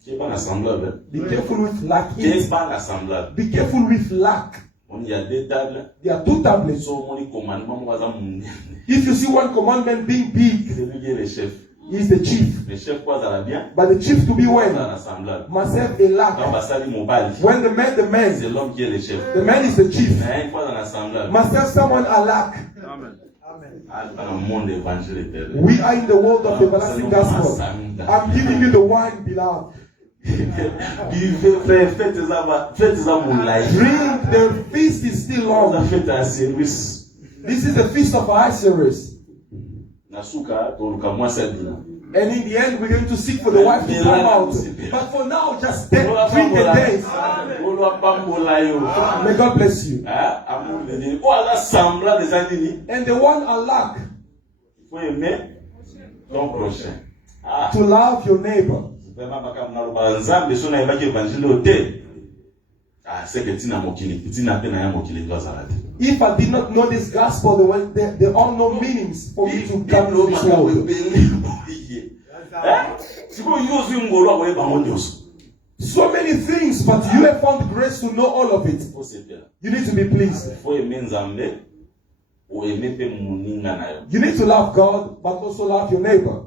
Qui n'est pas la semblable. Be careful with like Qui n'est it. pas la semblable. Be careful with lack. On y a deux tables. There are two tablets. So, on y commandement, on va s'en munir. If you see one commandment being big, C'est lui qui est le chef. he is the chief. Le chef, quoi, ça va bien? But the chief to be Ça when va semblable. must have a Quand on lack. va salir mon bal, When the man, c'est l'homme qui est le chef. the man is the chief, Mais quoi dans l'assemblage? must have someone a lack. Amen. Dans le monde évangile éternel. We are in the world of the everlasting gospel. I'm giving you the wine, beloved. Faites-en mon life. Drink, the feast is still On a long. fait un service. This is the feast of Osiris. Nasuka, toluka moi ça dit. And in the end, we're going to seek for the wife to come out. But for now, just drink the days. May God bless you. Amour de Dieu. Oh, la semblant des animaux. And the one a lack, Il faut aimer ton prochain. Ah, to love your neighbor. vraiment pas comme dans le Nzambe, si on a évacué l'évangile au thé. Ah, c'est que tu n'as mokili, tu n'as pas n'a mokili dans sa vie. If I did not know this gospel, there are no meanings for me to come to this world. So many things, but you have found grace to know all of it. You need to be pleased. You need to love God, but also love your neighbor.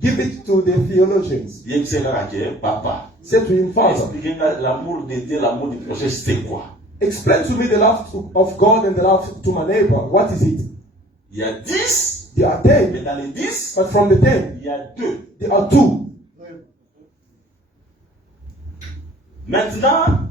Give it to the theologians. Say to him, Father, L'amour de Dieu, l'amour du prochain, c'est quoi? explain to me the love of God and the love to my neighbor. What is it? Il y a 10, There are mais 10, dans les 10, but from the 10, il y a 2. there are 2. Maintenant,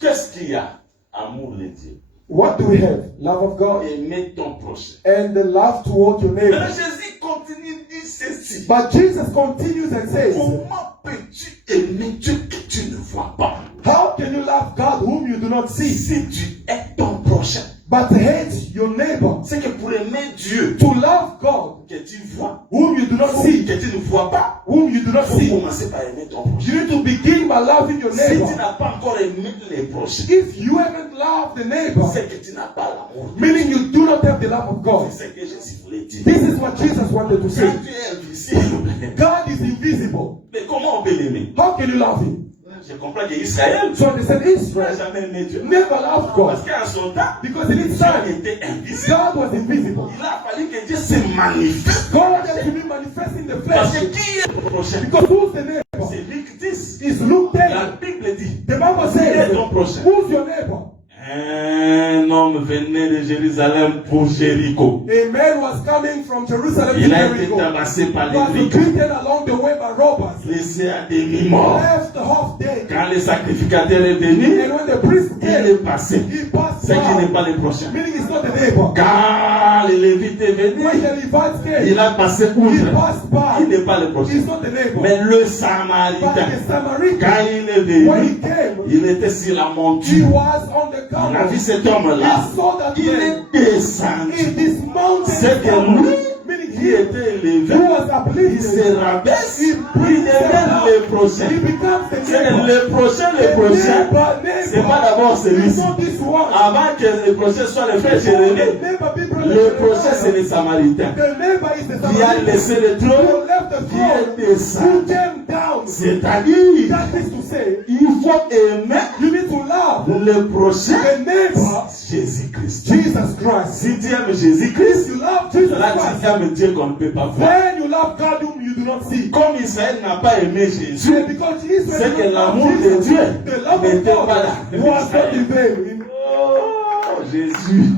qu'est-ce qu'il y a? Amour de Dieu. What do we have? Love of God Aimer ton prochain. and the love toward your Mais neighbor. Jésus continue de dire ceci. But Jesus continues and says, Comment peux-tu aimer Dieu que tu ne vois pas? how can you love God whom you do not see, Si tu es ton prochain. but hate your neighbor? C'est que pour aimer Dieu To love God que tu vois, whom you do not see, que tu ne vois pas, whom you do not il faut see, commencer par aimer ton prochain. you need to begin by loving your Si tu neighbor. n'as pas encore aimé les prochains, If you haven't loved the neighbor, c'est que tu n'as pas l'amour. meaning you do not have the love of God. C'est ce que Jésus voulait dire. This is what Jesus wanted to say. Quand tu es invisible, God is invisible. mais comment on peut l'aimer? How can you love him? Je comprends qu'Israël So they said n'a Israel jamais aimé Dieu. never loved Parce God qu'à son temps, because in its Dieu time était invisible. God was invisible. Il a fallu que Dieu se manifeste. God had to be manifest in the Parce flesh. que qui est le prochain? Because who's the neighbor? C'est Luc 10. Is Luke La 10. Bible dit, The Bible qui est says, ton prochain? who's your neighbor? Un homme venait de Jérusalem pour Jéricho. A man was coming from Jerusalem to Il a été Jericho. tabassé par Was les briques, beaten along the way by robbers. laissé à demi-mort. Left half dead. Quand le sacrificateur est venu, And when the priest il came, est passé. he passed C'est qui n'est by. pas le prochain. Meaning it's not the neighbor. Quand le Lévite est venu, When the Levites came, il a passé he outre. passed Il by. n'est pas le prochain. He's not the neighbor. Mais le But Samaritain, the Samaritan, quand il est when he venu, came, il était sur la he monture. was on the On a vu camel. cet homme-là. He saw that Il man est descendu. in this mountain. C'est que lui, Meaning qui he était élevé, was il se uplifted. rabaisse, He il brings them devient up. le prochain. He becomes the C'est neighbor. le prochain, le The prochain. neighbor, C'est pas d'abord It's celui-ci. not this one. Avant que le prochain soit le frère The Jérémie, neighbor be brother le prochain c'est Jeremiah. le Samaritain. The neighbor is the Qui a Samaritan laissé le who trône, left the qui est throne, who descendu. came down. C'est-à-dire, That is to say, il faut aimer you need to love le prochain, the neighbor, Jésus-Christ. Jesus Christ. Si tu aimes Jésus-Christ, If you love Jesus là tu Christ, aimes Dieu qu'on ne peut pas voir. then you love God whom you do not see. Comme Israël n'a pas aimé Jésus, And because Israel c'est did que not love l'amour de Jesus, Dieu the love of n'était pas God là. was not in vain. Oh, Jésus,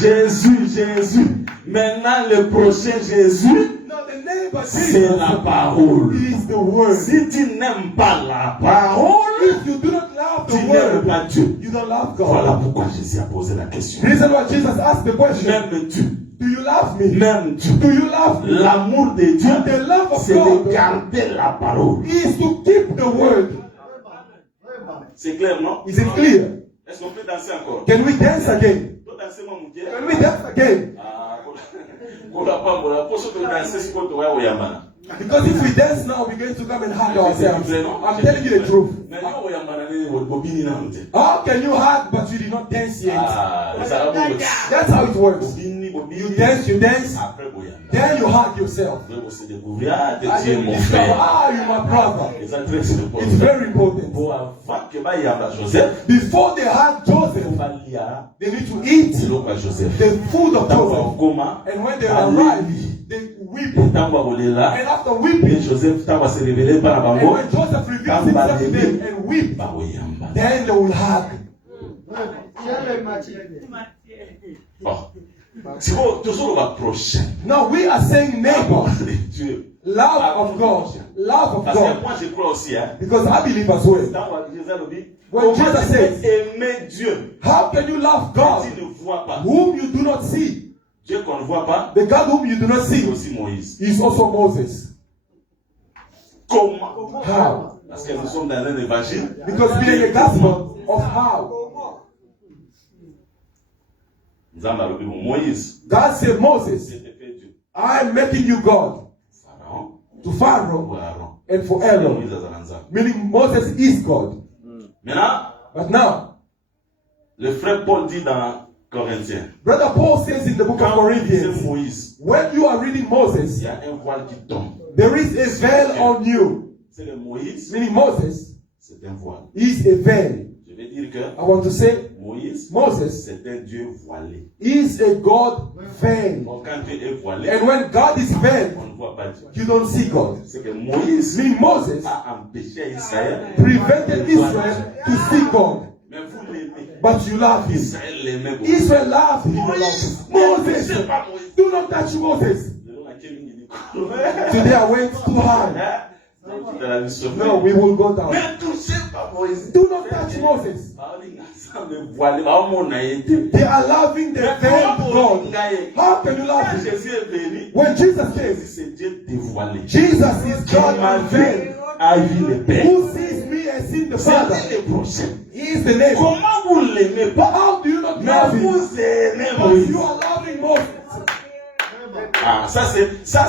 Jésus, Jésus. Maintenant, le prochain Jésus, Now the neighbor but c'est Jesus la parole. is the word. Si tu n'aimes pas la parole, If you do not love tu the n'aimes word, pas Dieu. you don't love Voilà God. pourquoi Jésus a posé la question. The reason why Jesus asked the question, M'aimes-tu? do you love me? M'aimes-tu? Do you love me? L'amour de Dieu, The love of c'est de God garder la parole. is to keep the word. C'est clair, non? Is it clear? Est-ce qu'on peut danser encore? Can we dance again? Toi, danser, mon Dieu. Can we dance again? Ah, pour la part, pour la poche de danser, c'est quoi, toi, Oyamana? Because if we dance now, we're going to come and hug ourselves. I'm telling you the truth. Mais yo, Oyamana, ni bobini na mte. How can you hug but you did not dance yet? Ah, les Arabes, That's how it works. bobini, bobini. You dance, Après, Oyamana. then you hug yourself. Vous se découvrir, ah, And tu es then mon you discover, frère. ah, you're my brother. Et ça, très important. It's very important. Pour avant que bah, il y a Joseph, Before they hug Joseph, on va lire, they need to eat c'est l'autre Joseph. the food of Tango Joseph. Goma, And when they arrive, they weep. Tango Abolela, And after et weeping, Joseph Tango se révélé par and Bango, when Joseph reveals himself to them and weep, Baoyamba. then they will hug. Bon. C'est bon, toujours le prochain. Now we are saying neighbor, Dieu. love of God, love of Parce que God. moi je crois aussi, hein. Because I believe as well. Tango Jésus a dit, When comment Jesus tu says, peux aimer Dieu how can you love quand God tu ne vois pas? whom you do not see? Dieu qu'on ne voit pas, The God whom you do not c'est see aussi Moïse. is also Moses. Comment? How? Parce que nous sommes dans un évangile. Because we are the gospel of how. Nous avons parlé de Moïse. God said, Moses, C'était fait Dieu. I am making you God Pharaon to Pharaoh ou Aaron. and for Aaron. Moïse Azalanza. Meaning Moses is God. Maintenant, But now, le frère Paul dit dans Corinthiens, Brother Paul says in the book of quand vous lisez Corinthians, Moïse, when you are reading il Moses, y a un voile qui tombe. there is a veil on you. C'est le Moïse, Meaning Moses c'est un voile. is a veil. Je vais dire que I want to say Moïse, Moses c'est un Dieu voilé. is a God veil. Donc quand Dieu est voilé, And when God is veiled, on ne voit pas Dieu. you don't see God. C'est que Moïse Meaning Moses a empêché Israël prevented Israel to see God. mais vous l'aimez. But you love him. Israël l'aimait beaucoup. Israel loved him. Moïse, Moses, c'est pas Moïse. do not touch Moses. Le nom à qui il dit. Today I went too high. Hein? Dans la mission. No, we will go down. Ne touchez pas Moïse. Do not touch Moses. They are loving the veiled God. How can you love him? Jésus est venu. When Jesus came, C'est Dieu dévoilé. Jesus is Qui God m'a unveiled. vu a vu le Père. Who sees me and sees the C'est Father? lui le prochain. He is the neighbor. Comment vous l'aimez But pas? how do you not Mais love him? vous aimez But Moïse. you are loving Moses. Ah, ça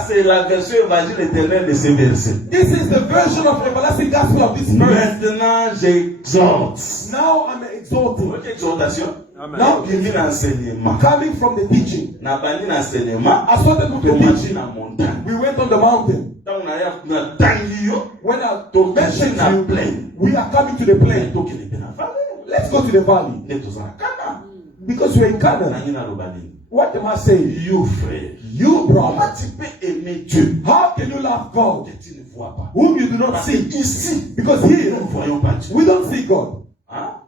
c'est la version évangile éternelle de ce verset. This is the version of everlasting gospel of this verse. Maintenant, j'exhorte. Now I'm exalting. Ok, exhortation. Now Qui vient l'enseignement. coming from the teaching. N'a pas dit l'enseignement. I started with the On marche teaching. dans la montagne. We went on the mountain. Quand on arrive dans Tanguyo, When I donc mentioned na to you, plaine. we are coming to the plain. Donc il est bien avant. Let's go to the valley. Il est tous en Canaan. Because we're in Canaan. Nangina Robani. What am I saying? You frère. You, Comment brother. tu peux aimer Dieu How can you love God que tu ne vois pas? whom you do not Parce que see? ici, Because nous here, ne voyons pas Dieu. we don't see God. Hein?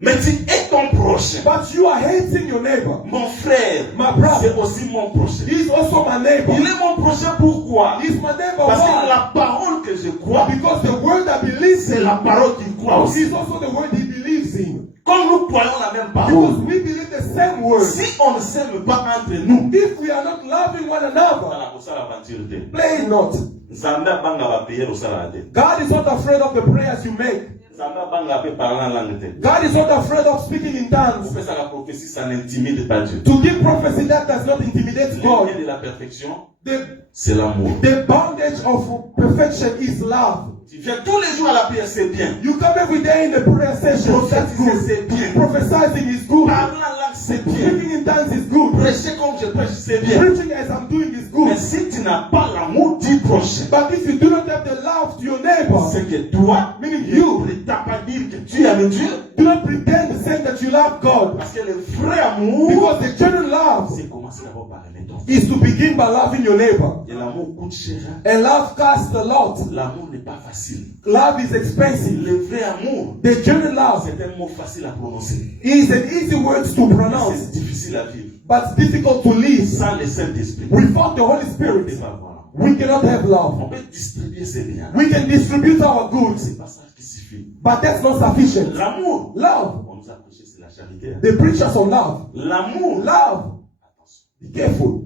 Mais tu es ton prochain. But you are hating your neighbor. Mon frère, My brother. c'est aussi mon prochain. He is also my neighbor. Il est mon prochain pourquoi? He is my neighbor. Parce que Why? la parole que je crois, Because the word I believe c'est in la parole qu'il croit aussi. is also the word he believes in. Comme nous croyons la même Because parole, we believe the same word. si on ne s'aime pas entre nous, If we are not loving one another, dans la kosala aventure te. play it not. Nzambe abanga bapriere osala te. God is not afraid of the prayers you make. Nzambe abanga pe parler en langue te. God is not afraid of speaking in tongues. Opesa la prophétie, ça n'intimide pas Dieu. To give prophecy that does not intimidate Le God. lien de la perfection, The, c'est l'amour. the bondage of perfection is love. Tu viens tous les jours à la prière, c'est bien. You come every day in the prayer session. That's Prophétiser, good. c'est bien. Prophesying is good. Parler en langue, c'est bien. Speaking in tongues is good. Prêcher comme je prêche, c'est bien. Preaching as I'm doing is good. Mais si tu n'as pas l'amour du prochain, But if you do not have the love to your neighbor, c'est que toi, meaning ne you, prétends pas dire que tu aimes Dieu. do not pretend to say that you love God. Parce que le vrai amour, Because the genuine love c'est commencer d'abord par aimer ton frère. is to begin by loving your neighbor. Et l'amour coûte cher. And love costs a lot. L'amour n'est pas facile. Love is expensive. Le vrai amour, The genuine love c'est un mot facile à prononcer. is an easy word to pronounce, C'est difficile à vivre. but difficult to live. Sans le Saint-Esprit, Without the Holy on ne Spirit, peut pas voir l'amour. We cannot have On love. peut distribuer ses biens. We can distribute our goods, C'est pas ça qui suffit. but that's not sufficient. L'amour. Love. On nous a prêché, c'est la charité. They preach us on love. L'amour. Love. Attention. Be careful.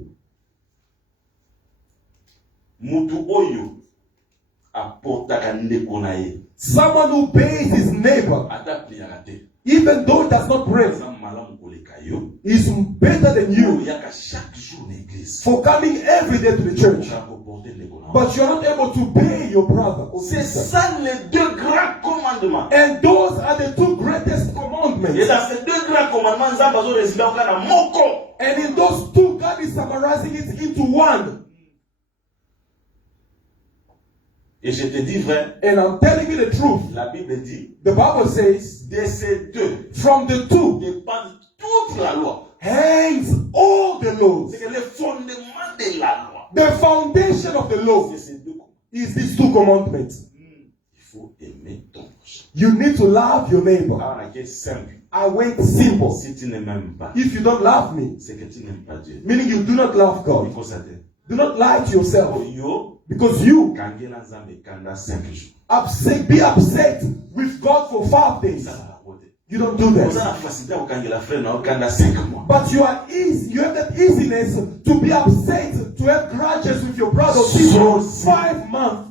Mutu oyo apotaka ndeko na ye. Someone who pays his neighbor, Ata priaka te. even though he does not pray, Eza malamu koleka yo. is better than you Oyaka chaque jour na église. for coming every day to the church. Okakoporte ndeko na yo. But you're not able to pay your brother or C'est sister. ça les deux grands commandements. And those are the two greatest commandments. Et dans ces deux grands commandements, Nzambe azo résumer okana moko. And in those two, God is summarizing it into one. Et je te dis vrai, And I'm telling you the truth. la Bible dit, The Bible says, de ces deux from the two dépend toute la loi. hangs all the laws. C'est que le fondement de la loi, The foundation of the law c'est ces deux commandements. is these two commandments. Il faut aimer ton prochain. You need to love your neighbor. Alors, la question est simple. I went simple. Si tu ne m'aimes pas, If you don't love me, c'est que tu n'aimes pas Dieu. meaning you do not love Il God, faut s'attendre. do not lie to yourself. Yo, Because you kangela Nzambe kanda 5 jours. be upset with God for 5 days. Ça va raconter. You don't do Vous that. avez la facilité à kangela frère na kanda 5 mois. But you are easy. You have that easiness to be upset, to have grudges with your brother or sister for 5 months.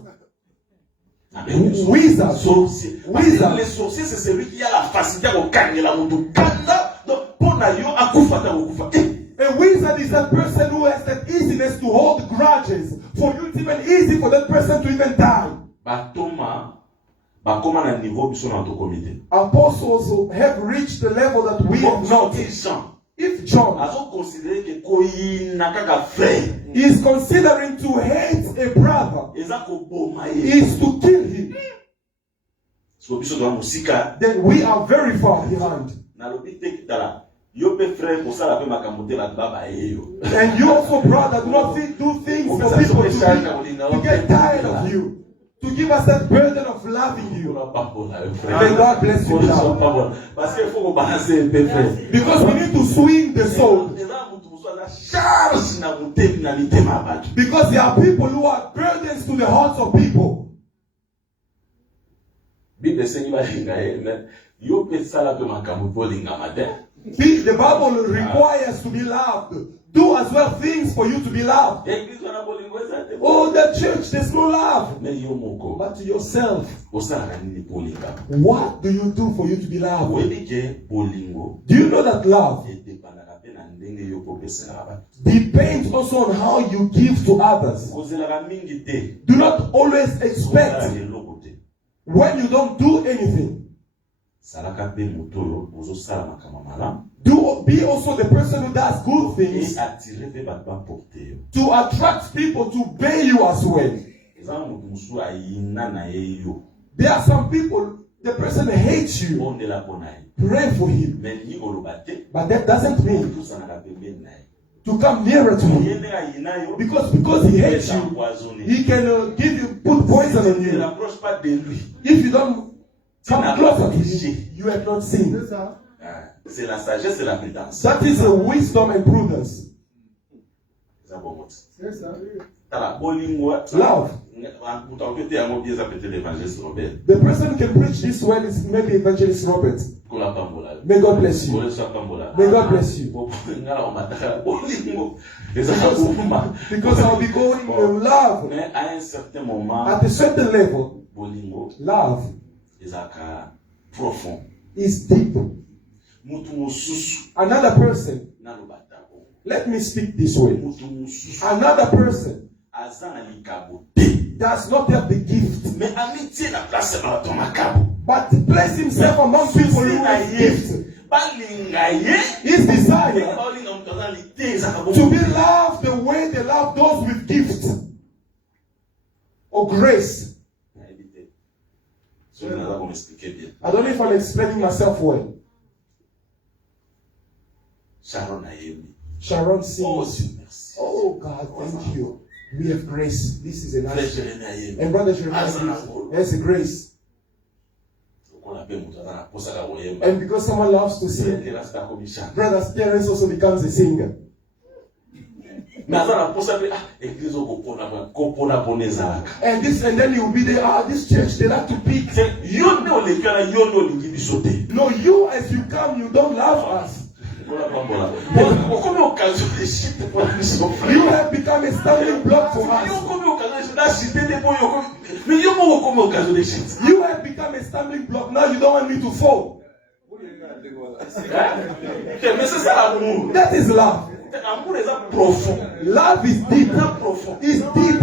Wizard. Sorcier. Parce Wizard. que les sorciers, c'est celui qui a la facilité à kangela mutu kanda. Donc, pour na yo akufa ta okufa. A wizard is that person who has that easiness to hold grudges. For you, it's even easy for that person to even die. Batoma, bakoma na niveau biso na to comité. Apostles have reached the level that we have not. Jean, If John azo considérer que koyina kaka frère, is considering to hate a brother, eza ko boma ye. is to kill him, So biso do musika then we are very far behind. na lobi te kitala. Yo pe frère ko sala pe makambo te ba baba yo. And you also, brother, do not do things for people to get tired of you. To give us that burden of loving you. May God bless you now. Parce qu'il faut balancer peu frère. Because we need to swing the sword. Because there are people who are burdens to the hearts of people. Bible sengi ba linga ye. Yo pe sala pe makambo po linga matin. The Bible requires to be loved. Do as well things for you to be loved. Oh, the church, there's no love. But to yourself, what do you do for you to be loved? Do you know that love depends also on how you give to others? Do not always expect when you don't do anything. Be also the person who does good things to attract people to pay you as well. There are some people, the person hates you. Pray for him. But that doesn't mean to come nearer to him. Because he hates you, he can put poison on you. If you don't come closer to him, you have not sinned. C'est la sagesse et la prudence. That is a wisdom and prudence. Love. The person who can preach this well is maybe Evangelist Robert. May God bless you. May God bless you. Because I'll be going in love. At a certain level, love is deep. Another person, let me speak this way. Another person does not have the gift, but to place himself among people who have gifts. His desire to be loved the way they love those with gifts or grace. I don't know if I'm explaining myself well. Sharon sings, oh God, thank you. We have grace. This is a nice. And Brother Jeremiah, there's a grace. And because someone loves to sing, Brother Terence also becomes a singer. Mais ça la pour ça église ko na boneza. And then you will be there. This church they like to pick. Yo no le kana yo no lingi bisote. No, you as you come, you don't love us. You have become a stumbling block for us. You have become a stumbling block. Now you don't want me to fall. That is love. Love is deep. It's deep.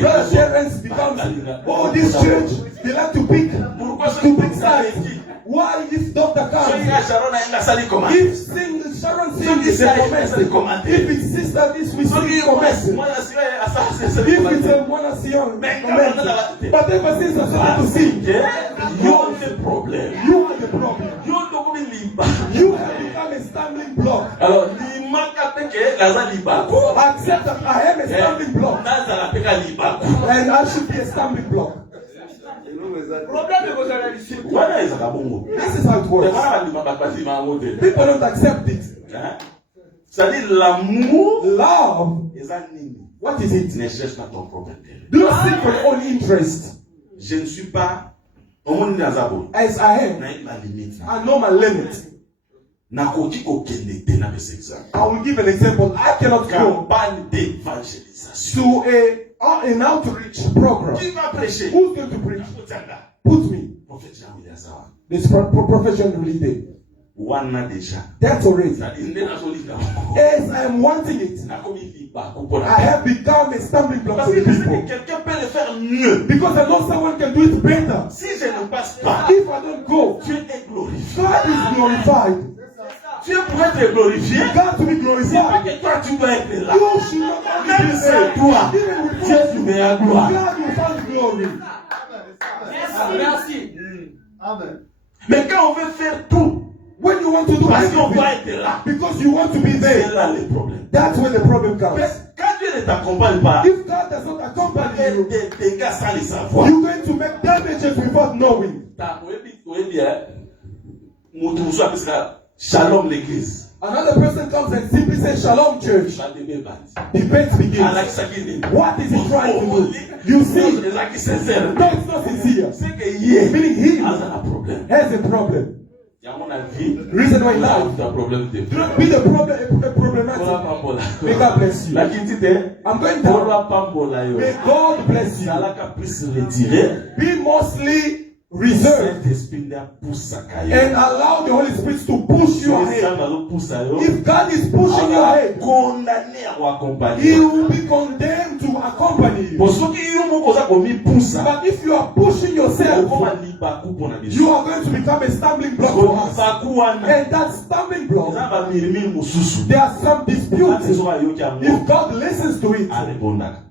Brother parents become, oh, this church, they like to pick sides. Why this doctor comes? If Sharon sings, it's a comment. If it's sister, this we sing comment. If it's a Monacion, comment. But ever since I started to sing, you are the problem. You are the problem. You have become a stumbling block. Accept that I am a stumbling block. And I should be a stumbling block. This is how it works. People don't accept it. Love, what is it? Do not seek your own interest. Je ne suis pas as I am. I know my limit. I will give an example. I cannot go to an outreach program. Who's going to preach? Put me. This profession leader. That's already. As I am wanting it, I have become a stumbling block for the people. Because I know someone can do it better. If I don't go, God is glorified. God to be glorified. You should not be there. Even with God will find glory. Merci. Amen. Mais quand on veut faire tout, when you want to do everything, because you want to be there, that's when the problem comes. If God does not accompany you, you're going to make damages without knowing. Shalom l'église. Another person comes and simply says, Shalom church. Debate begins. What is he trying to do? You see, no, it's not sincere. Meaning he has a problem. Reason why life do not be the problematic. May God bless you. I'm going to. May God bless you. Be mostly reserved and allow the Holy Spirit to push your head. If God is pushing your head, He will be condemned to accompany you. But if you are pushing yourself, you are going to become a stumbling block for us. And that stumbling block, there are some disputes. If God listens to it,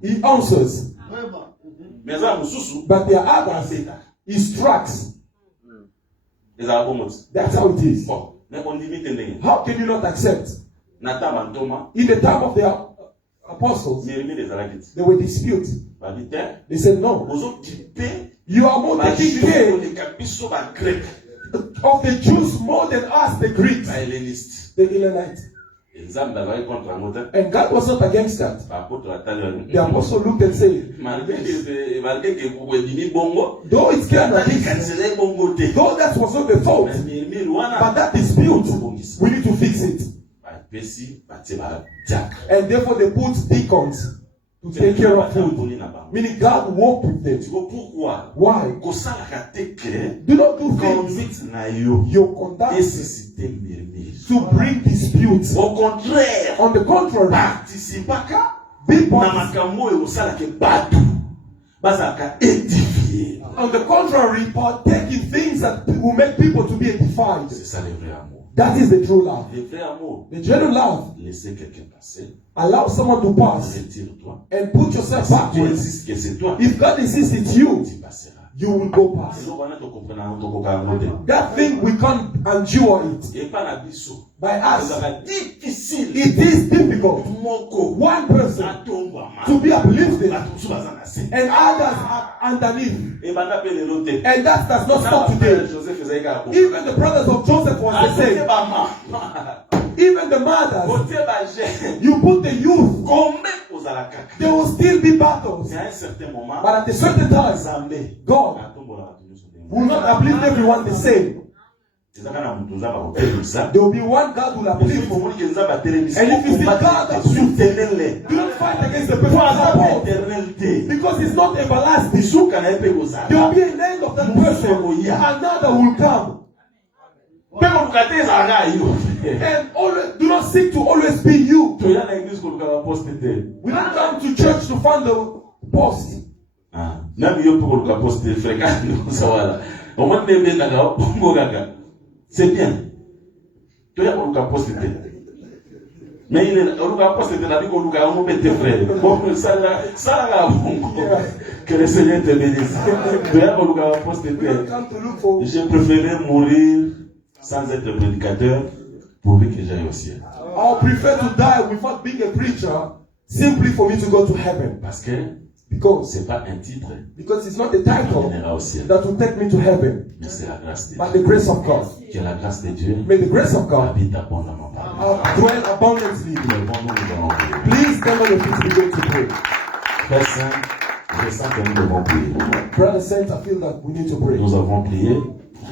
He answers. But there are others. He strikes. That's how it is. How can you not accept? In the time of the apostles, there were disputes. They said, no. You are more taking care of the Jews more than us, the Greeks, the Hellenites. And God was not against that. The apostle looked and said, though it's kind of this, though that was not the fault, but that dispute, we need to fix it. And therefore they put deacons to take care of food. Meaning God walked with them. Why? Do not do things your conduct to bring disputes. On the contrary, be on the contrary, partake in things that will make people to be edified. That is the true love. The genuine love. Allow someone to pass and put yourself backwards. If God insists it's you, you will go past. That thing we can't endure it. By us, it is difficult. One person to to be uplifted, bato mosusu baza na se. and others are underneath. Ebanda mpe lelo te. And that does not stop today. Joseph ezali kaka bo. Even the brothers of Joseph was the Akote same. bamama. Even the mothers, Kote bajeune. you put the youth, Kombe kozala kaka. there will still be battles. C'est à un certain moment. But at a certain time, Nzambe. God atombola bato nyonso ndenge. will not uplift everyone the same. Ezaka na mutu nzambe akotelemisa. There will be one God who will uplift. Omoni ke nzambe atelemisa. And if you see God that soutenez-le. do not fight against the person Po aza who support, éternel te. because it's not everlasting. Bisuka na ye mpe There will kozala. be an end of that person. Another will come. Mpe koluka te ezalaka yo. And always, do not seek to always be you. Toya na église koluka baposte te. We don't come to church to find the post. Nami yo mpe koluka poste fréquente kozawala. Omoni nde ebendaka bongo kaka. C'est bien. Toya koluka poste te. Mais il est koluka poste te na bi koluka yango mpe te frère. Bon salaka bongo. Que le Seigneur te bénisse. Toya koluka poste We don't te. come to look for. J'ai préféré mourir sans être prédicateur pourvu que j'aille au ciel. I prefer to die without being a preacher, simply for me to go to heaven. Parce que Because c'est pas un titre it's not the qui title mènera au ciel, that will take me to heaven, mais c'est la grâce de but Dieu. the grace of God. Que la grâce de Dieu May the grace of God habite abondamment parmi nous. dwell abundantly. Tout le monde, nous allons prier. Please stand on your feet, we're going to pray. Frère Saint, je sens que nous devons prier. Brother Saints, I feel that we need to pray. Nous avons prié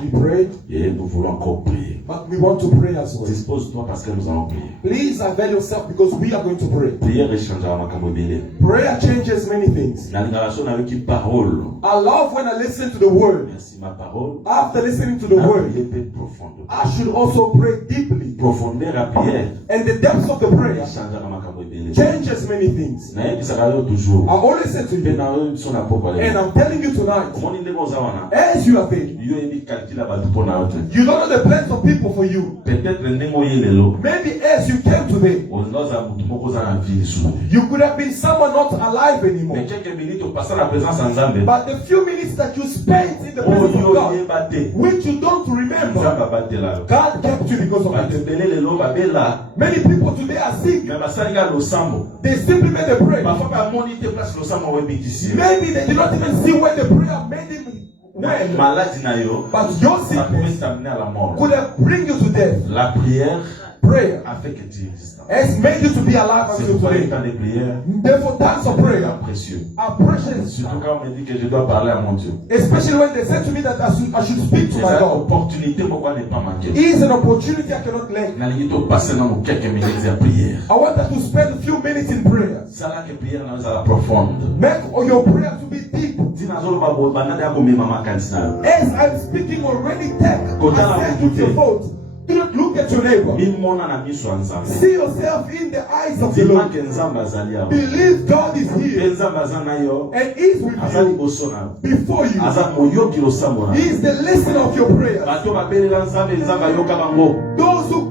We prayed, et nous voulons encore prier. but we want to pray as well. Dispose-toi parce que nous allons prier. Please avail yourself because we are going to pray. Prière échangera makambo ebele. Prayer changes many things. Na lingala avec une parole. I love when I listen to the word. Merci ma parole. After listening to the Na word, prière peut profonde. I should also pray deeply. Profondeur à prière And the depths of the prayer échangera makambo ebele. changes many things. Na yebisaka yo toujours. I always say to Mpe you, na yo biso na poko and ale. I'm telling you tonight, Omoni ndenge oza wana. as you are there, Yo yebi calcula bato mpona yo te. you don't know the plans of people for you. Peut-être ndenge oye lelo. Maybe as you came today, Oza mutu moko oza na vie lisusu. you could have been someone not alive anymore. Mais quelques minutes opasa na présence ya Nzambe. But the few minutes that you spent in the presence of Oyo God, yeba te. which you don't remember, Nzambe abatela yo. God kept you because of Bato it. ebele lelo babela. Many people today are sick. Mais basali ka losambo. They simply made a prayer. Parfois bamoni te place losambo webitisi. Maybe they did not even see where the prayer made him well. Maladie na yo. But your Ça pouvait sickness t'amener à la mort. could have bring you to death. La prière Prayer a fait que tu existes. has made you to be alive C'est until pourquoi les today. temps de prière Therefore, times of prayer sont précieux. are precious. Surtout quand on me dit que je dois parler à mon Dieu. Especially when they said to me that I should speak to C'est my une God. opportunité pourquoi ne pas manquer. It is an opportunity I cannot let. Nalingi to passer dans nos quelques minutes de prière. I want us to spend a few minutes in prayer. Ça là que prière dans la profonde. Make your prayer to be deep. Dina zolo ba bo banade ya ko mema makanisi na yo. As I'm speaking already, take Kotala a with your vote. Do not look at your neighbor. Mimona na miso ya Nzambe. See yourself in the eyes of the Dima Lord. ke Nzambe azali awa. Believe God is Mpe here Nzambe aza na yo. and is with Aza you liboso na yo. before you. Aza moyoki losambo na He yo. is the listener of your prayers. Bato babelela Nzambe, Nzambe ayoka bango. Those who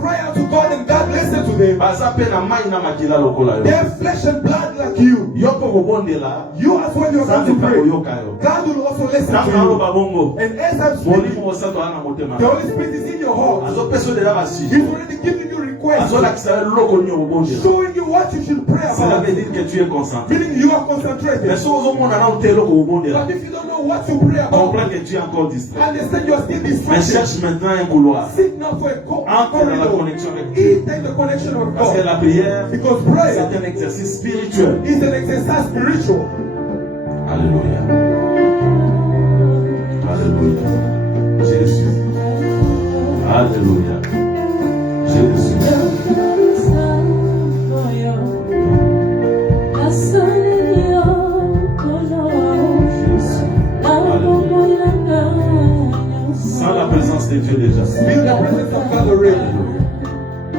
cry out to God and God listen to them. Baza pe na mai na makila lokola yo. They have flesh and blood like you. Yo ko kobondela. You as when you are going Nzambe to pa pray, koyoka yo. God will also listen Ntango to you. aloba bongo. And as I'm speaking, Molimo mosantu ana motema. the Holy Spirit is in your heart. Azopesa deja He's basi. already giving you requests, Azolakisa yo loko nini obondela. showing you what you should pray Cela about. veut dire que tu es concentré. Meaning you are Mais concentrated. si ozomona na ote eloko obondela, But if you don't know what to pray about, comprends que tu es encore distrait. understand you are still Mais distracted. cherche maintenant un couloir. Seek not for a Entre dans la corridor. connexion avec Dieu. Eat in the connection with Parce que God. la prière, Because c'est prayer un exercice spirituel. is an exercise spiritual. Alléluia. Alléluia. Jésus. Alléluia. Jésus. Sans la présence de Dieu déjà. Feel the presence of God already.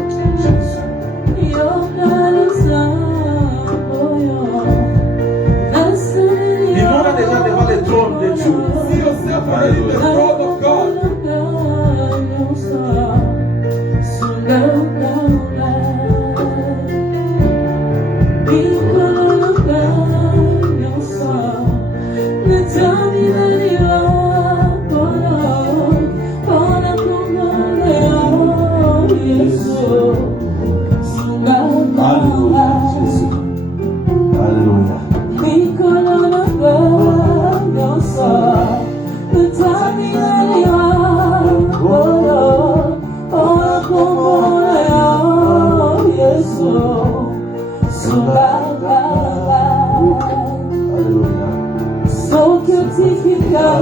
Jésus. Dis-moi déjà devant le trône de Dieu. See yourself already in the throne of God. Alléluia, Jésus. Alléluia. Alléluia. So que eu te ficar,